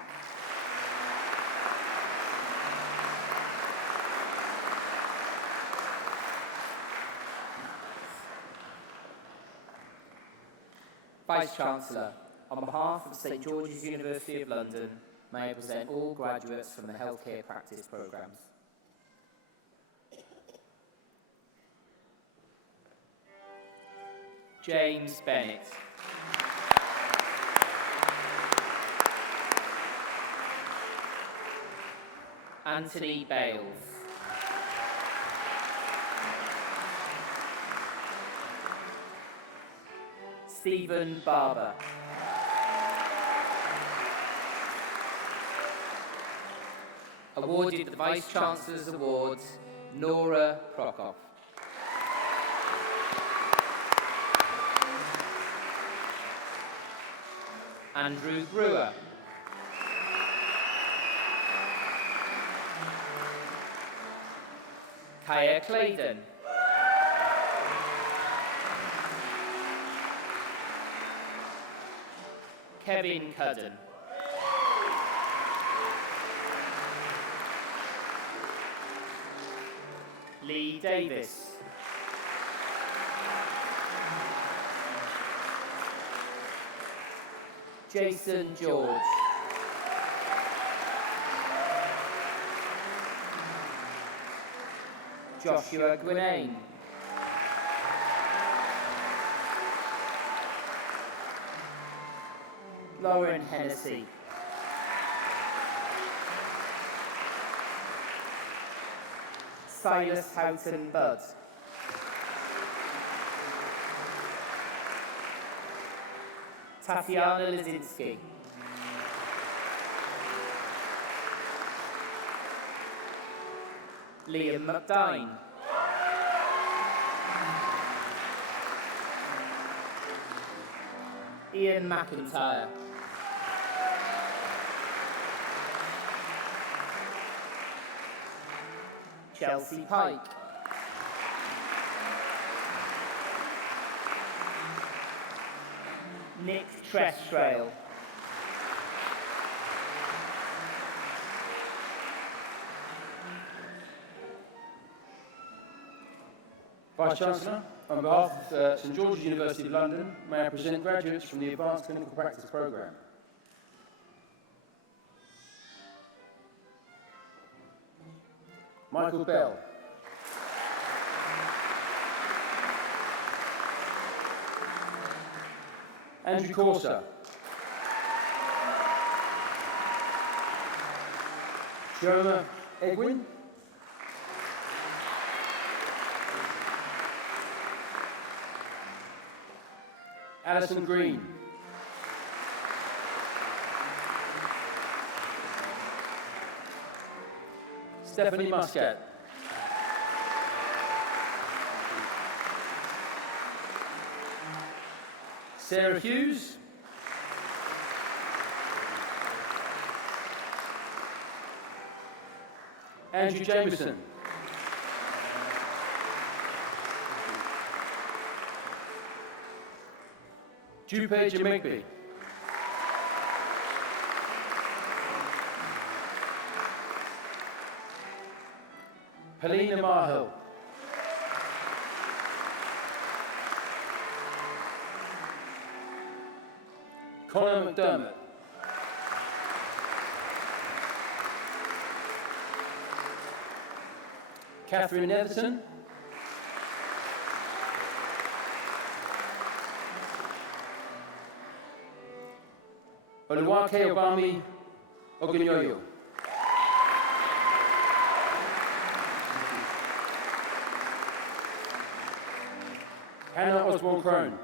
Vice-Chancellor, on behalf of St George's University of London, may I present all graduates from the healthcare practice programmes. James Bennett. Anthony Bales. Stephen Barber. Awarded the Vice-Chancellor's Award, Nora Prokop. Andrew Brewer. Kaya Claydon. Kevin Cudden. Lee Davis. Jason George. Joshua Gwinnane. Lauren Hennessy. Silas Houghton Budd. Tatiana Lizinski. Liam McDine. Ian McIntyre. Chelsea Pike. Nick Trestrail. Vice-Chancellor, on behalf of St George's University of London, may I present graduates from the Advanced Clinical Practice Programme. Michael Bell. Andrew Corser. Jonah Egwin. Alison Green. Stephanie Muscat. Sarah Hughes. Andrew Jameson. Jupe Jamigby. Helena Marhill. Conor McDermott. Catherine Netherton. Oluwake Obami Ogunyoyo. Hannah Osborne Crone.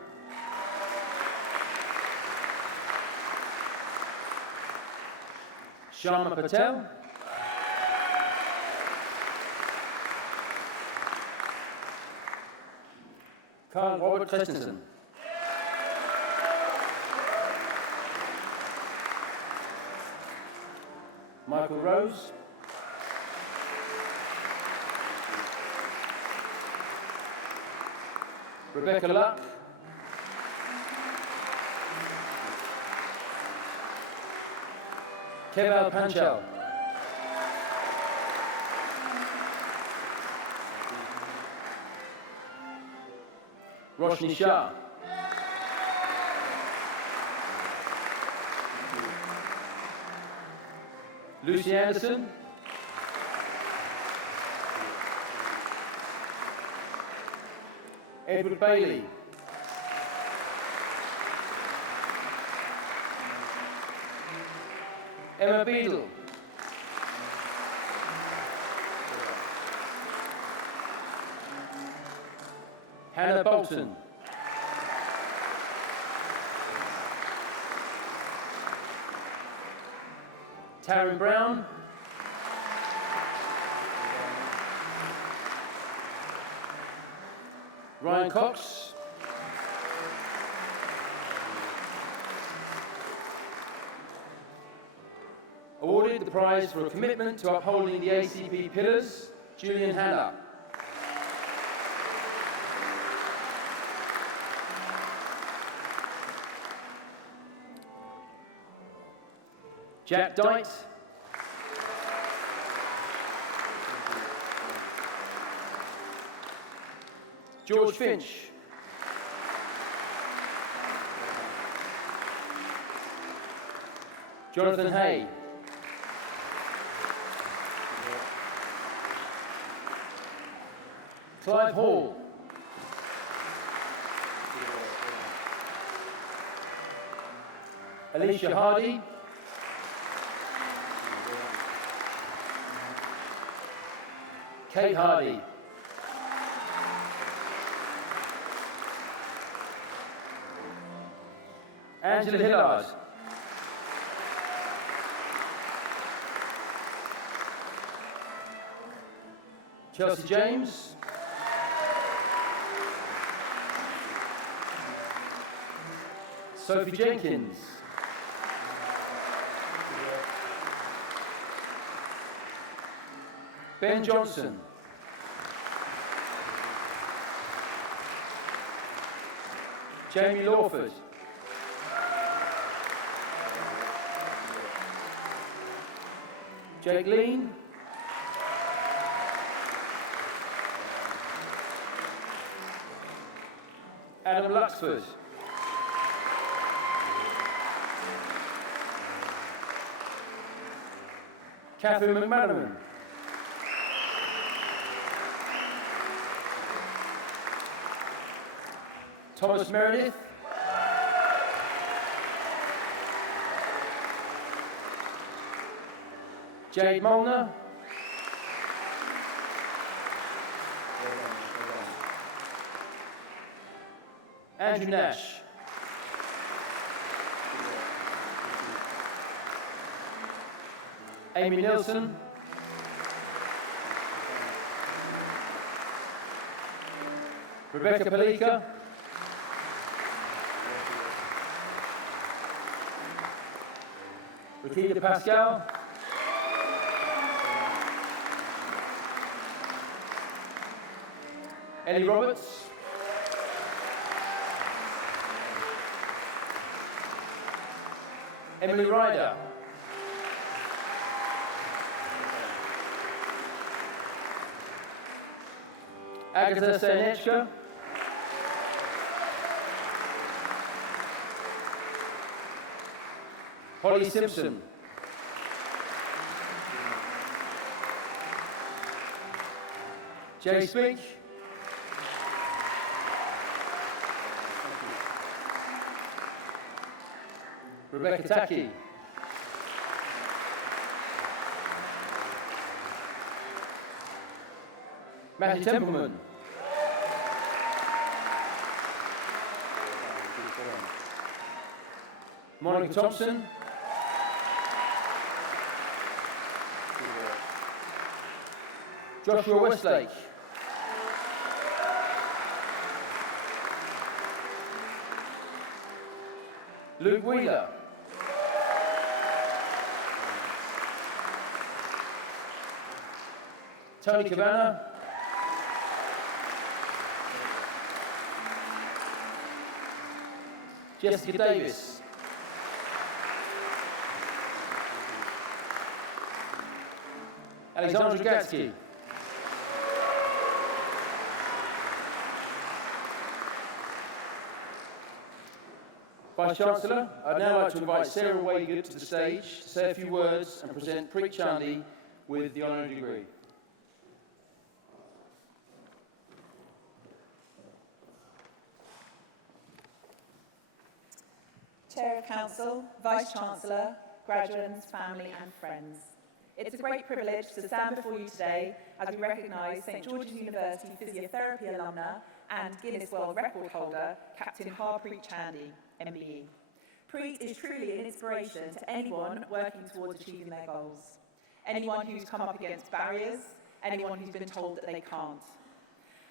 Sharma Patel. Carl Robert Christensen. Michael Rose. Rebecca Luck. Keval Panchal. Roshni Shah. Lucy Anderson. Edward Bailey. Emma Beadle. Hannah Bolton. Taryn Brown. Ryan Cox. Awarded the prize for a commitment to upholding the ACP pillars, Julian Hanna. Jack Dite. George Finch. Jonathan Hay. Clive Hall. Alicia Hardy. Kate Hardy. Angela Hillard. Chelsea James. Sophie Jenkins. Ben Johnson. Jamie Lawford. Jake Lean. Adam Luxford. Catherine McManaman. Thomas Meredith. Jade Molnar. Andrew Nash. Amy Nilsson. Rebecca Palika. Rakita Pascal. Ellie Roberts. Emily Ryder. Agatha Senechka. Holly Simpson. Jay Spink. Rebecca Taki. Matthew Templeman. Monica Thompson. Joshua Westlake. Luke Wheeler. Tony Cabana. Jessica Davis. Alexandra Gatsky. Vice-Chancellor, I'd now like to invite Sarah Waygood to the stage to say a few words and present Preet Chandy with the honorary degree. Chair of Council, Vice-Chancellor, graduates, family and friends. It's a great privilege to stand before you today as we recognise St George's University physiotherapy alumna and Guinness World Record holder, Captain Harpreet Chandy, MBE. Preet is truly an inspiration to anyone working towards achieving their goals. Anyone who's come up against barriers, anyone who's been told that they can't.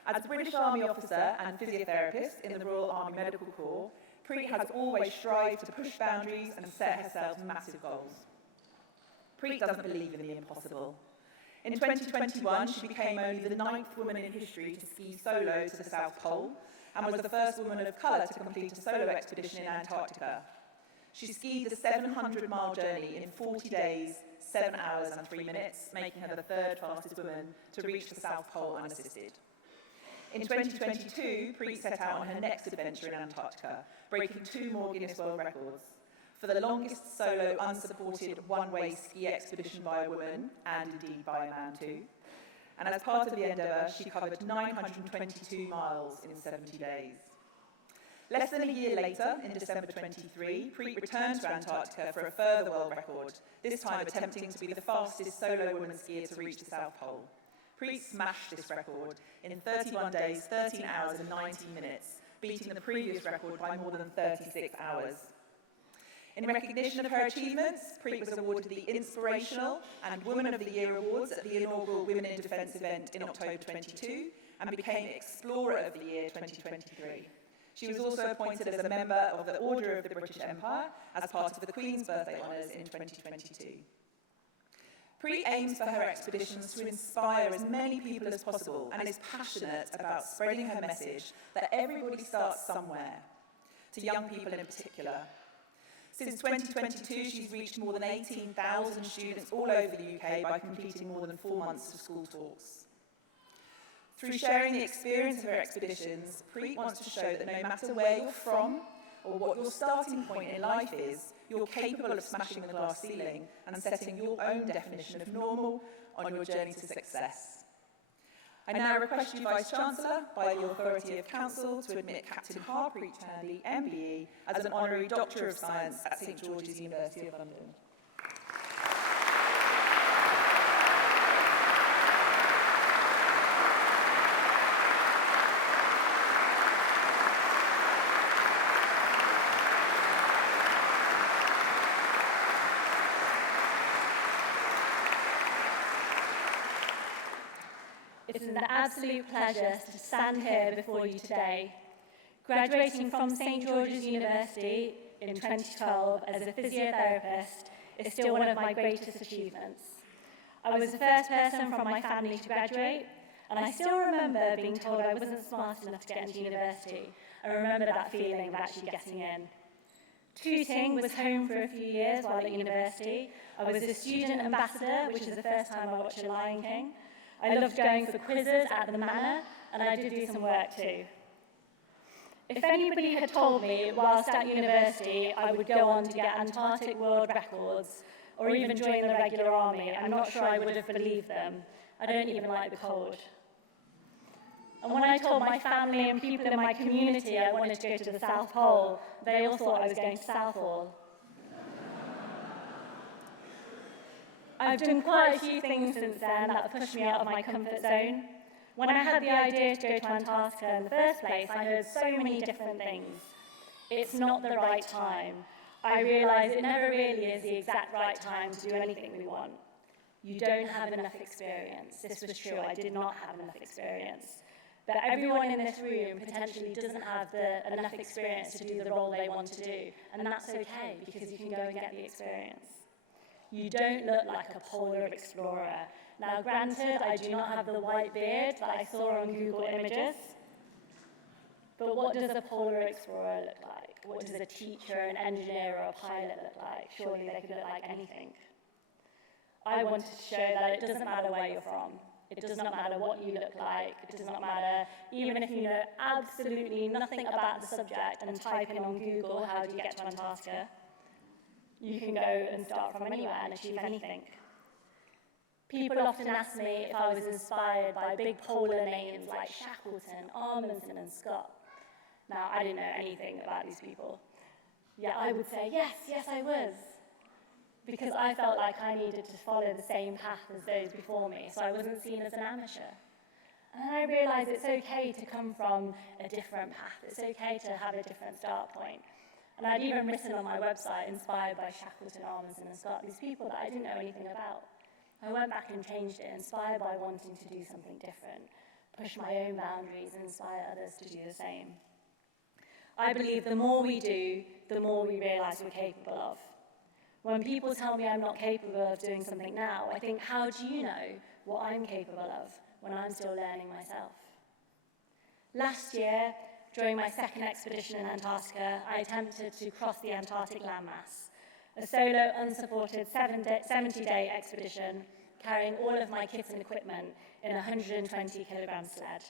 As a British Army officer and physiotherapist in the Royal Army Medical Corps, Preet has always strived to push boundaries and set herself massive goals. Preet doesn't believe in the impossible. In 2021, she became only the 9th woman in history to ski solo to the South Pole and was the first woman of colour to complete a solo expedition in Antarctica. She skied the 700-mile journey in 40 days, 7 hours and 3 minutes, making her the 3rd fastest woman to reach the South Pole unassisted. In 2022, Preet set out on her next adventure in Antarctica, breaking 2 more Guinness World Records. For the longest solo unsupported one-way ski expedition by a woman, and indeed by a man too. And as part of the endeavour, she covered 922 miles in 70 days. Less than a year later, in December 23, Preet returned to Antarctica for a further world record, this time attempting to be the fastest solo woman skier to reach the South Pole. Preet smashed this record in 31 days, 13 hours and 19 minutes, beating the previous record by more than 36 hours. In recognition of her achievements, Preet was awarded the Inspirational and Woman of the Year awards at the inaugural Women in Defence event in October 22 and became Explorer of the Year 2023. She was also appointed as a member of the Order of the British Empire as part of the Queen's Birthday Honours in 2022. Preet aims for her expeditions to inspire as many people as possible and is passionate about spreading her message that everybody starts somewhere, to young people in particular. Since 2022, she's reached more than 18,000 students all over the UK by completing more than 4 months of school talks. Through sharing the experience of her expeditions, Preet wants to show that no matter where you're from or what your starting point in life is, you're capable of smashing the glass ceiling and setting your own definition of normal on your journey to success. I now request you, Vice-Chancellor, by the authority of Council, to admit Captain Harpreet Chandy, MBE, as an Honorary Doctor of Science at St George's University of London. It's an absolute pleasure to stand here before you today. Graduating from St George's University in 2012 as a physiotherapist is still one of my greatest achievements. I was the first person from my family to graduate, and I still remember being told I wasn't smart enough to get into university. I remember that feeling of actually getting in. Tooting was home for a few years while at university. I was a student ambassador, which is the first time I watched The Lion King. I loved going for quizzes at the Manor, and I did do some work too. If anybody had told me whilst at university I would go on to get Antarctic world records, or even join the regular army, I'm not sure I would have believed them. I don't even like the cold. And when I told my family and people in my community I wanted to go to the South Pole, they all thought I was going to Southall. I've done quite a few things since then that have pushed me out of my comfort zone. When I had the idea to go to Antarctica in the first place, I heard so many different things. It's not the right time. I realised it never really is the exact right time to do anything we want. You don't have enough experience. This was true, I did not have enough experience. But everyone in this room potentially doesn't have enough experience to do the role they want to do, and that's okay, because you can go and get the experience. You don't look like a polar explorer. Now, granted, I do not have the white beard that I saw on Google Images, but what does a polar explorer look like? What does a teacher, an engineer, or a pilot look like? Surely they could look like anything. I wanted to show that it doesn't matter where you're from. It does not matter what you look like. It does not matter even if you know absolutely nothing about the subject and type in on Google, how do you get to Antarctica? You can go and start from anywhere and achieve anything. People often ask me if I was inspired by big polar names like Shackleton, Amundsen, and Scott. Now, I didn't know anything about these people. Yet I would say, yes, I was. because I felt like I needed to follow the same path as those before me, so I wasn't seen as an amateur. And then I realised it's okay to come from a different path. It's okay to have a different start point. And I'd even written on my website, inspired by Shackleton, Armisen and Scott, these people that I didn't know anything about. I went back and changed it, inspired by wanting to do something different, push my own boundaries and inspire others to do the same. I believe the more we do, the more we realise we're capable of. When people tell me I'm not capable of doing something now, I think, how do you know what I'm capable of when I'm still learning myself? Last year, during my second expedition in Antarctica, I attempted to cross the Antarctic landmass, a solo, unsupported 70-day expedition carrying all of my kit and equipment in a 120-kilogram sled.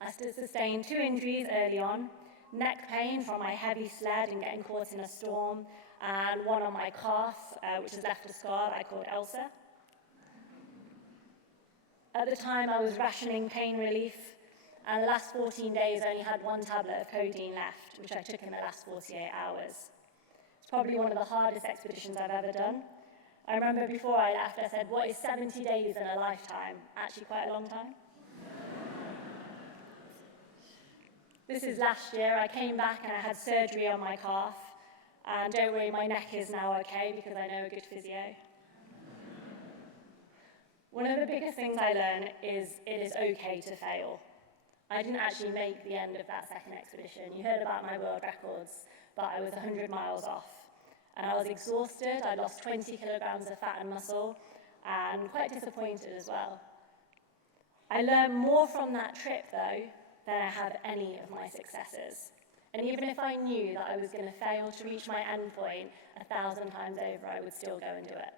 I sustained 2 injuries early on, neck pain from my heavy sled and getting caught in a storm, and one on my calf, which has left a scar that I called Elsa. At the time, I was rationing pain relief, and the last 14 days I only had 1 tablet of codeine left, which I took in the last 48 hours. It's probably one of the hardest expeditions I've ever done. I remember before I left, I said, what is 70 days in a lifetime? Actually quite a long time. This is last year. I came back and I had surgery on my calf. And don't worry, my neck is now okay because I know a good physio. One of the biggest things I learned is it is okay to fail. I didn't actually make the end of that second expedition. You heard about my world records, but I was 100 miles off. And I was exhausted. I lost 20 kilograms of fat and muscle, and quite disappointed as well. I learned more from that trip, though, than I have any of my successes. And even if I knew that I was going to fail to reach my end point 1,000 times over, I would still go and do it.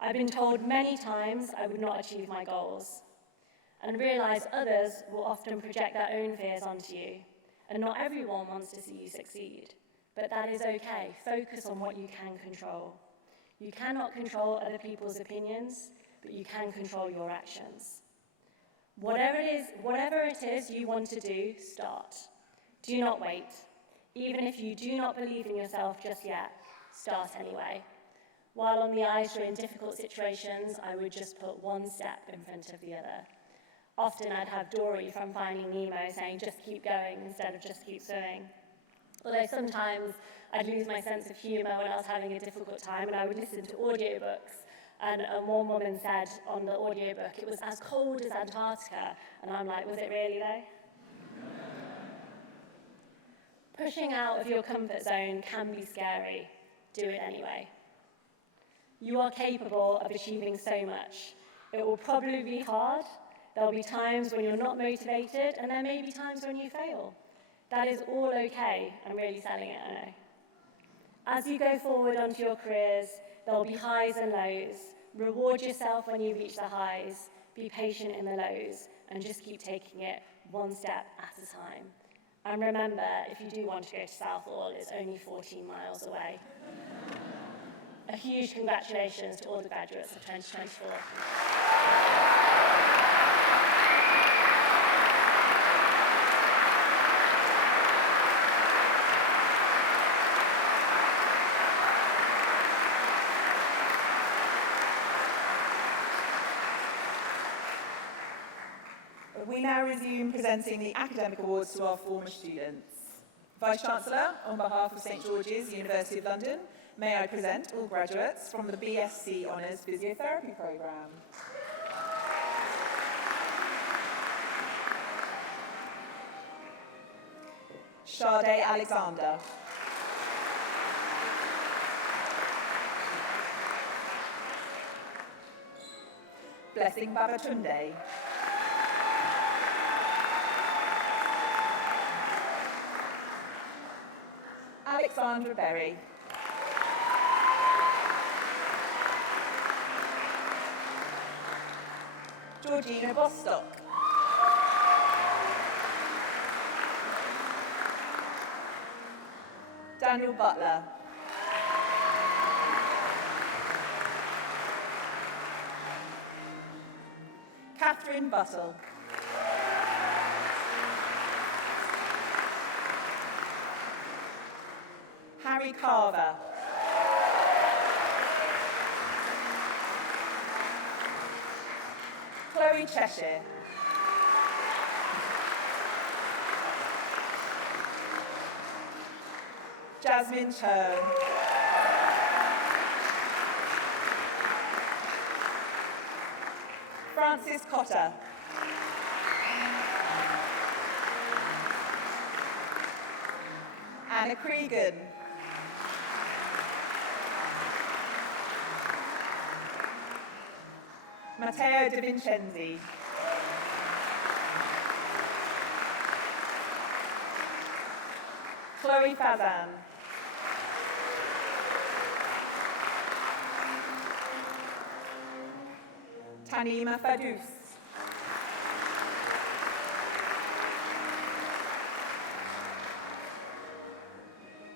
I've been told many times I would not achieve my goals, and realize others will often project their own fears onto you, and not everyone wants to see you succeed. But that is okay. Focus on what you can control. You cannot control other people's opinions, but you can control your actions. Whatever it is you want to do, start. Do not wait. Even if you do not believe in yourself just yet, start anyway. While on the ice or in difficult situations, I would just put one step in front of the other. Often I'd have Dory from Finding Nemo saying, just keep going instead of just keep swimming. Although sometimes I'd lose my sense of humour when I was having a difficult time and I would listen to audiobooks. And one woman said on the audiobook, it was as cold as Antarctica. And I'm like, was it really though? Pushing out of your comfort zone can be scary. Do it anyway. You are capable of achieving so much. It will probably be hard. There'll be times when you're not motivated, and there may be times when you fail. That is all okay. I'm really selling it, I know. As you go forward onto your careers, there'll be highs and lows. Reward yourself when you reach the highs. Be patient in the lows, and just keep taking it one step at a time. And remember, if you do want to go to Southall, it's only 14 miles away. A huge congratulations to all the graduates of 2024. We now resume presenting the academic awards to our former students. Vice-Chancellor, on behalf of St George's, University of London, may I present all graduates from the BSc Honours Physiotherapy programme. Sade Alexander. Blessing Babatunde. Alexandra Berry. Georgina Bostock. Daniel Butler. Catherine Buttle. Harry Carver. Chloe Cheshire. Jasmine Chern. Francis Cotter. Anna Cregan. Matteo De Vincenzi. Chloe Fazan. Tanima Fadous.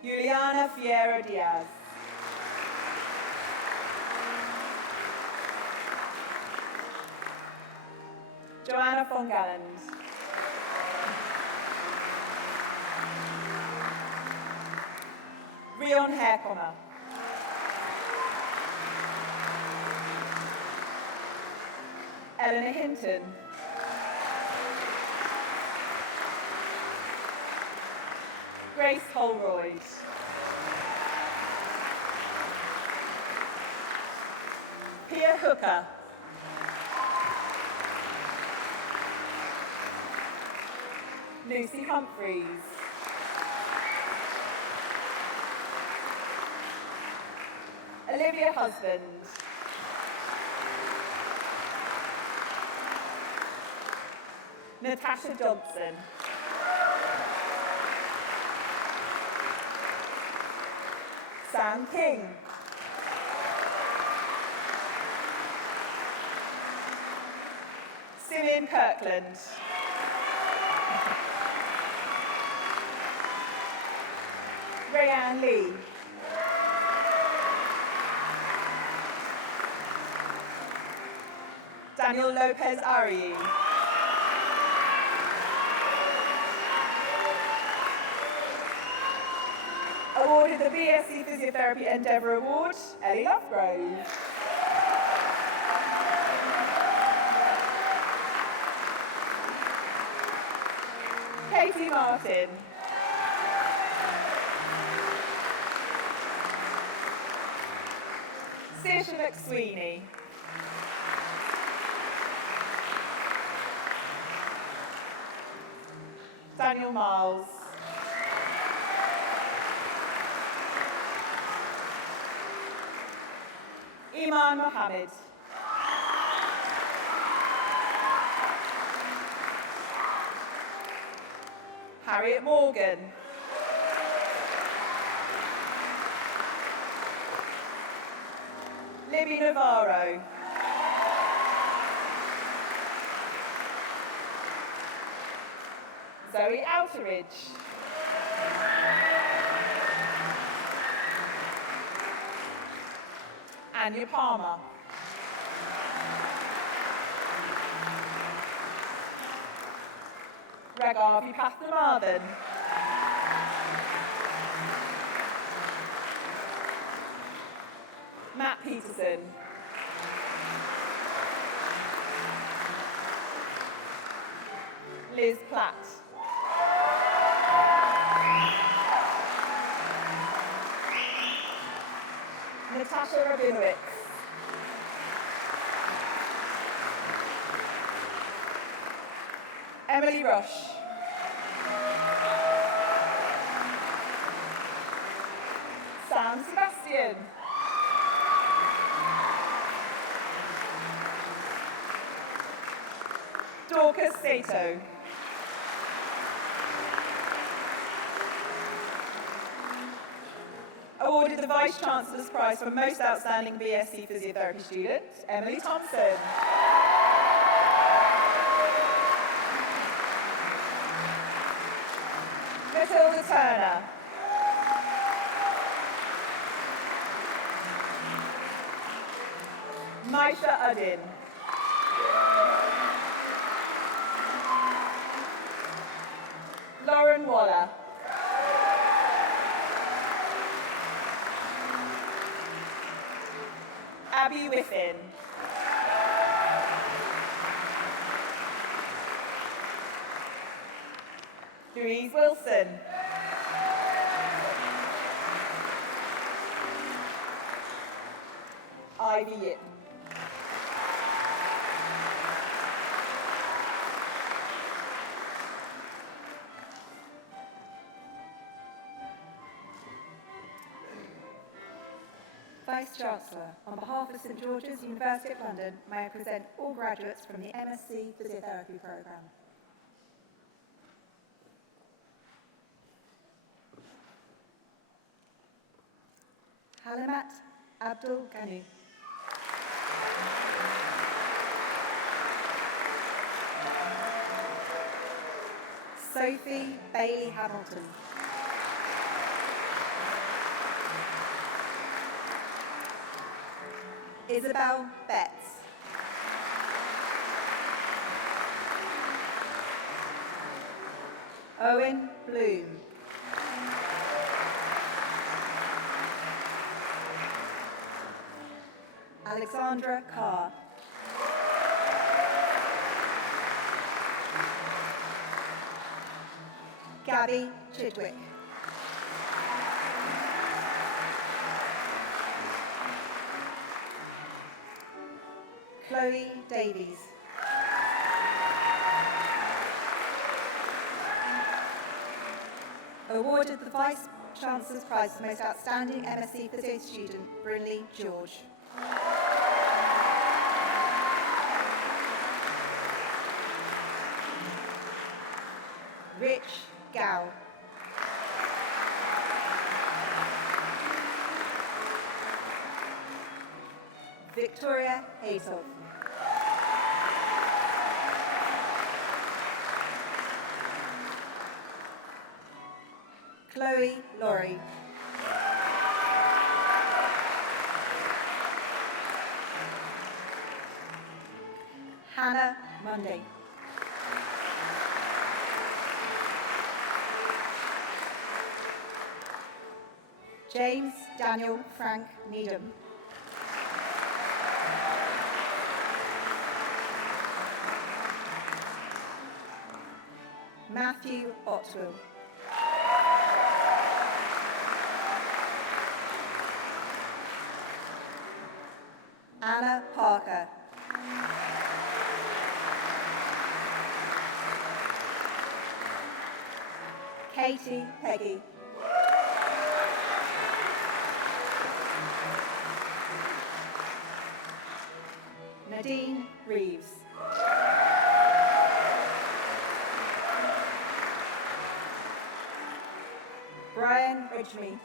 Juliana Fierro Diaz. Joanna Fongalland. Rion Haircomer. Eleanor Hinton. Grace Holroyd. Pia Hooker. Lucy Humphreys. Olivia Husband. Natasha Johnson. Sam King. Simeon Kirkland. Rayanne Lee. Daniel Lopez Ariu. Awarded the BSc Physiotherapy Endeavour Award, Ellie Lovegrove. Katie Martin. Sish McSweeney. Daniel Miles. Iman Mohammed. Harriet Morgan. Libby Navarro. Zoe Outeridge. Anya Palmer. Regavi Pathanathan. Matt Peterson. Liz Platt. Natasha Rabinowitz. Emily Rush. Sam Sebastian. Dorcas Sato. Awarded the Vice-Chancellor's Prize for Most Outstanding BSc Physiotherapy Student, Emily Thompson. Matilda Turner. Maisha Udin. Lauren Waller. Abby Whiffin. Louise Wilson. Ivy Yip. Vice-Chancellor, on behalf of St George's University of London, may I present all graduates from the MSc Physiotherapy programme. Halimat Abdul Ghani. Sophie Bailey Hamilton. Isabel Betts. Owen Bloom. Alexandra Carr. Gabby Chidwick. Chloe Davies. Awarded the Vice-Chancellor's Prize for Most Outstanding MSc Physio Student, Brinley George. Rich Gow. Victoria Haytov. Chloe Laurie. Hannah Monday. James Daniel Frank Needham. Matthew Otwell. Anna Parker. Katie Peggy. Nadine Reeves. Brian Ridgme.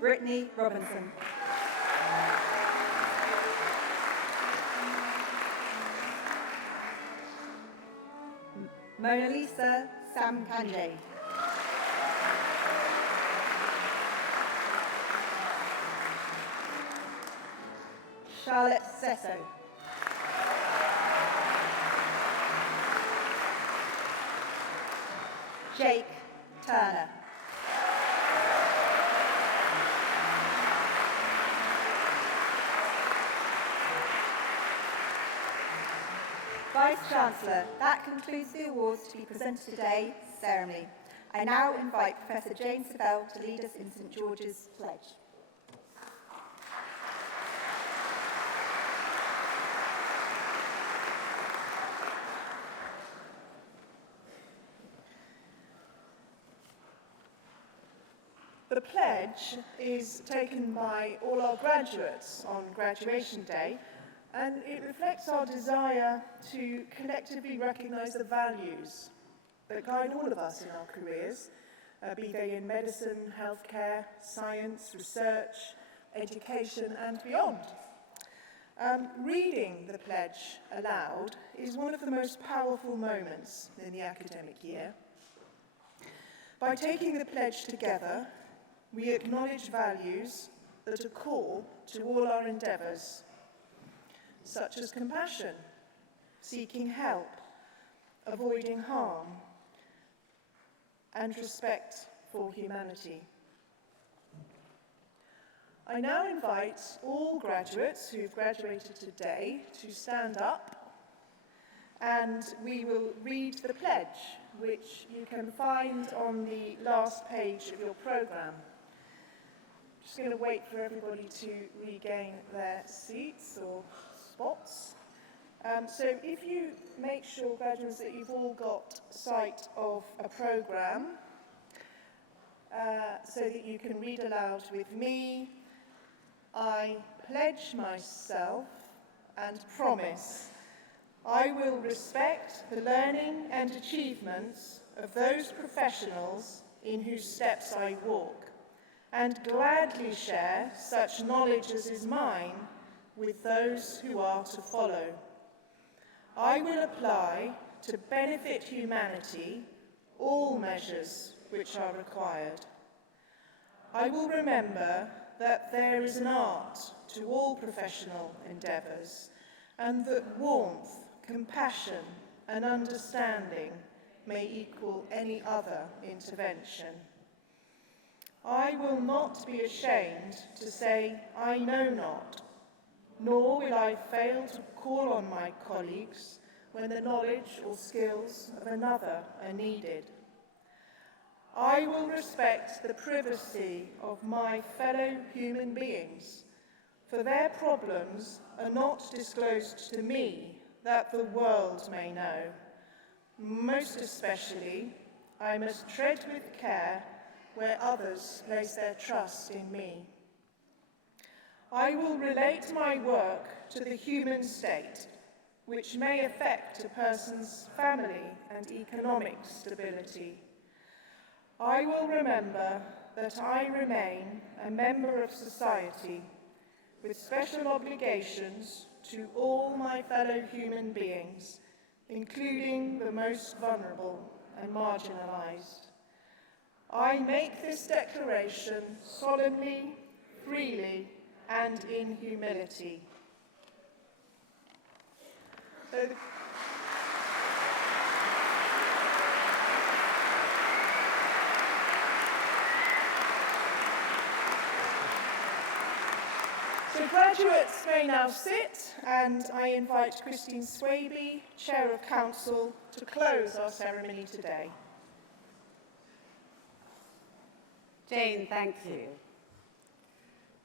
Brittany Robinson. Mona Lisa Samkanje. Charlotte Sesso. Jake Turner. Vice-Chancellor, that concludes the awards to be presented today's ceremony. I now invite Professor Jane Savell to lead us in St George's Pledge. The pledge is taken by all our graduates on graduation day, and it reflects our desire to collectively recognise the values that guide all of us in our careers, be they in medicine, healthcare, science, research, education and beyond. Reading the pledge aloud is one of the most powerful moments in the academic year. By taking the pledge together, we acknowledge values that are core to all our endeavours, such as compassion, seeking help, avoiding harm, and respect for humanity. I now invite all graduates who have graduated today to stand up, and we will read the pledge, which you can find on the last page of your programme. Just going to wait for everybody to regain their seats or spots. So if you make sure, graduates, that you've all got sight of a programme, so that you can read aloud with me. I pledge myself and promise I will respect the learning and achievements of those professionals in whose steps I walk, and gladly share such knowledge as is mine with those who are to follow. I will apply to benefit humanity all measures which are required. I will remember that there is an art to all professional endeavours, and that warmth, compassion and understanding may equal any other intervention. I will not be ashamed to say I know not, nor will I fail to call on my colleagues when the knowledge or skills of another are needed. I will respect the privacy of my fellow human beings, for their problems are not disclosed to me that the world may know. Most especially, I must tread with care where others place their trust in me. I will relate my work to the human state, which may affect a person's family and economic stability. I will remember that I remain a member of society with special obligations to all my fellow human beings, including the most vulnerable and marginalised. I make this declaration solemnly, freely, and in humility. So graduates may now sit, and I invite Christine Swaby, Chair of Council, to close our ceremony today. Jane, thank you.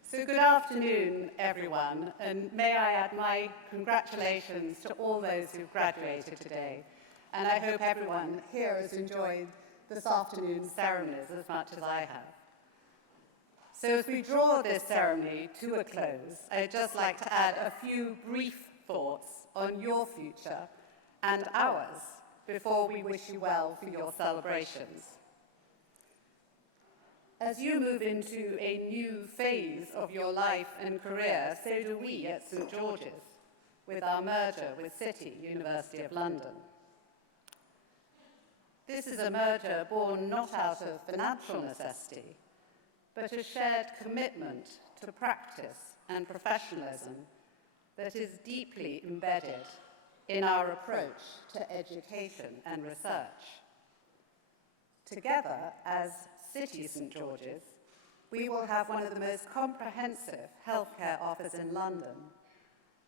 So good afternoon, everyone, and may I add my congratulations to all those who've graduated today. And I hope everyone here has enjoyed this afternoon's ceremonies as much as I have. So as we draw this ceremony to a close, I'd just like to add a few brief thoughts on your future and ours before we wish you well for your celebrations. As you move into a new phase of your life and career, so do we at St George's, with our merger with City, University of London. This is a merger born not out of financial necessity, but a shared commitment to practice and professionalism that is deeply embedded in our approach to education and research. Together, as City St George's, we will have one of the most comprehensive healthcare offers in London,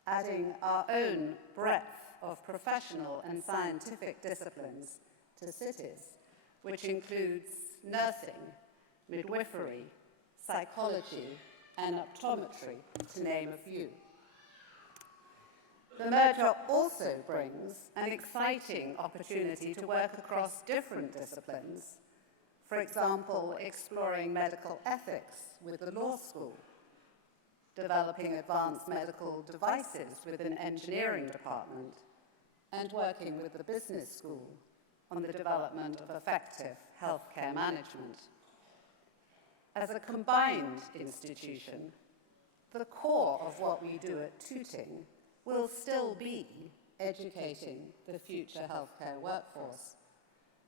adding our own breadth of professional and scientific disciplines to City's, which includes nursing, midwifery, psychology, and optometry, to name a few. The merger also brings an exciting opportunity to work across different disciplines. For example, exploring medical ethics with the law school, developing advanced medical devices with an engineering department, and working with the business school on the development of effective healthcare management. As a combined institution, the core of what we do at Tooting will still be educating the future healthcare workforce,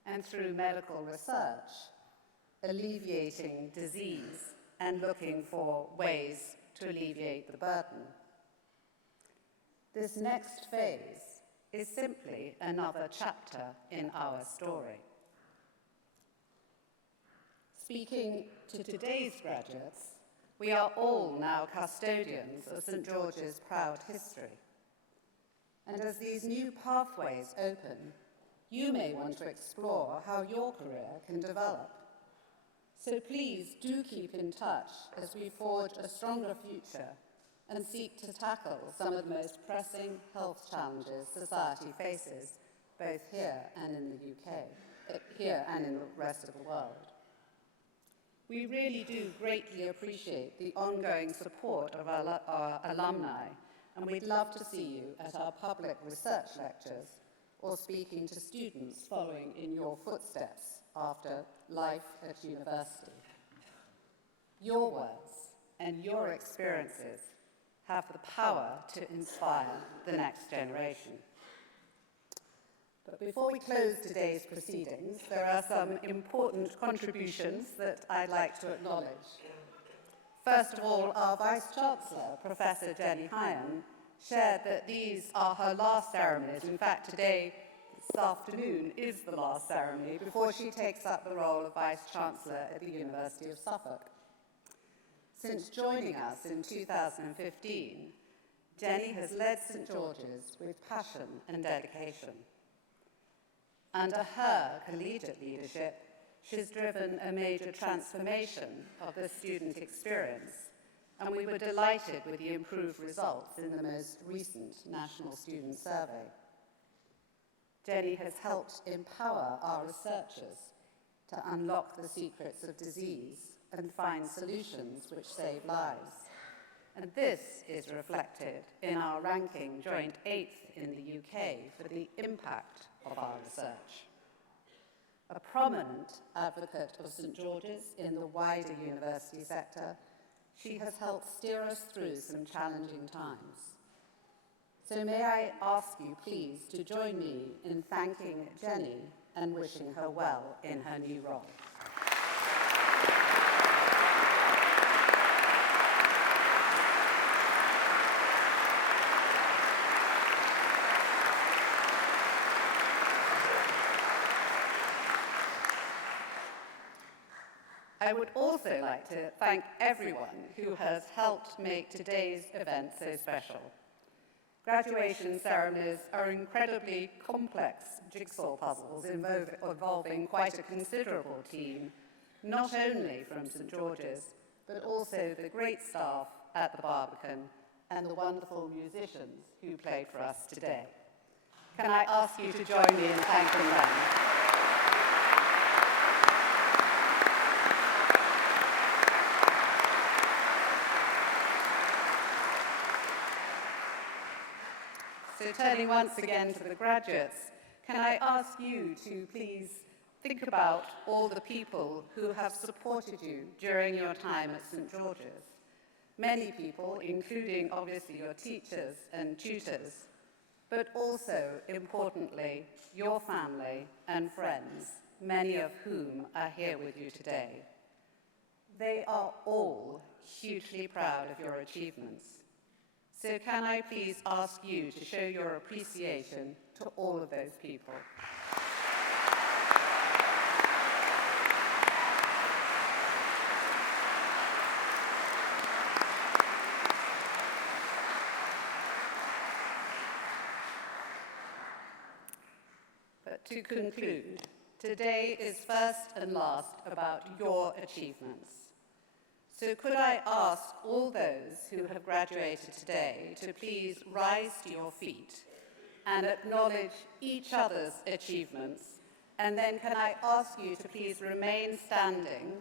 and through medical research, alleviating disease and looking for ways to alleviate the burden. This next phase is simply another chapter in our story. Speaking to today's graduates, We are all now custodians of St George's proud history. And as these new pathways open, you may want to explore how your career can develop. So please do keep in touch as we forge a stronger future and seek to tackle some of the most pressing health challenges society faces, both here and in the UK, here and in the rest of the world. We really do greatly appreciate the ongoing support of our alumni, and we'd love to see you at our public research lectures or speaking to students following in your footsteps after life at university. Your words and your experiences have the power to inspire the next generation. But before we close today's proceedings, there are some important contributions that I'd like to acknowledge. First of all, our Vice-Chancellor, Professor Jenny Hyam, shared that these are her last ceremonies. In fact, today, this afternoon, is the last ceremony before she takes up the role of Vice-Chancellor at the University of Suffolk. Since joining us in 2015, Jenny has led St George's with passion and dedication. Under her collegiate leadership, she's driven a major transformation of the student experience, and we were delighted with the improved results in the most recent National Student Survey. Jenny has helped empower our researchers to unlock the secrets of disease and find solutions which save lives. And this is reflected in our ranking joint 8th in the UK for the impact of our research. A prominent advocate of St George's in the wider university sector, she has helped steer us through some challenging times. So may I ask you please to join me in thanking Jenny and wishing her well in her new role. I would also like to thank everyone who has helped make today's event so special. Graduation ceremonies are incredibly complex jigsaw puzzles involving quite a considerable team, not only from St George's, but also the great staff at the Barbican and the wonderful musicians who played for us today. Can I ask you to join me in thanking them? So turning once again to the graduates, can I ask you to please think about all the people who have supported you during your time at St George's. Many people, including obviously your teachers and tutors, but also, importantly, your family and friends, many of whom are here with you today. They are all hugely proud of your achievements. So can I please ask you to show your appreciation to all of those people? But to conclude, today is first and last about your achievements. So could I ask all those who have graduated today to please rise to your feet and acknowledge each other's achievements, and then can I ask you to please remain standing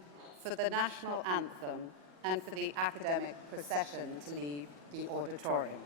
for the national anthem and for the academic procession to leave the auditorium.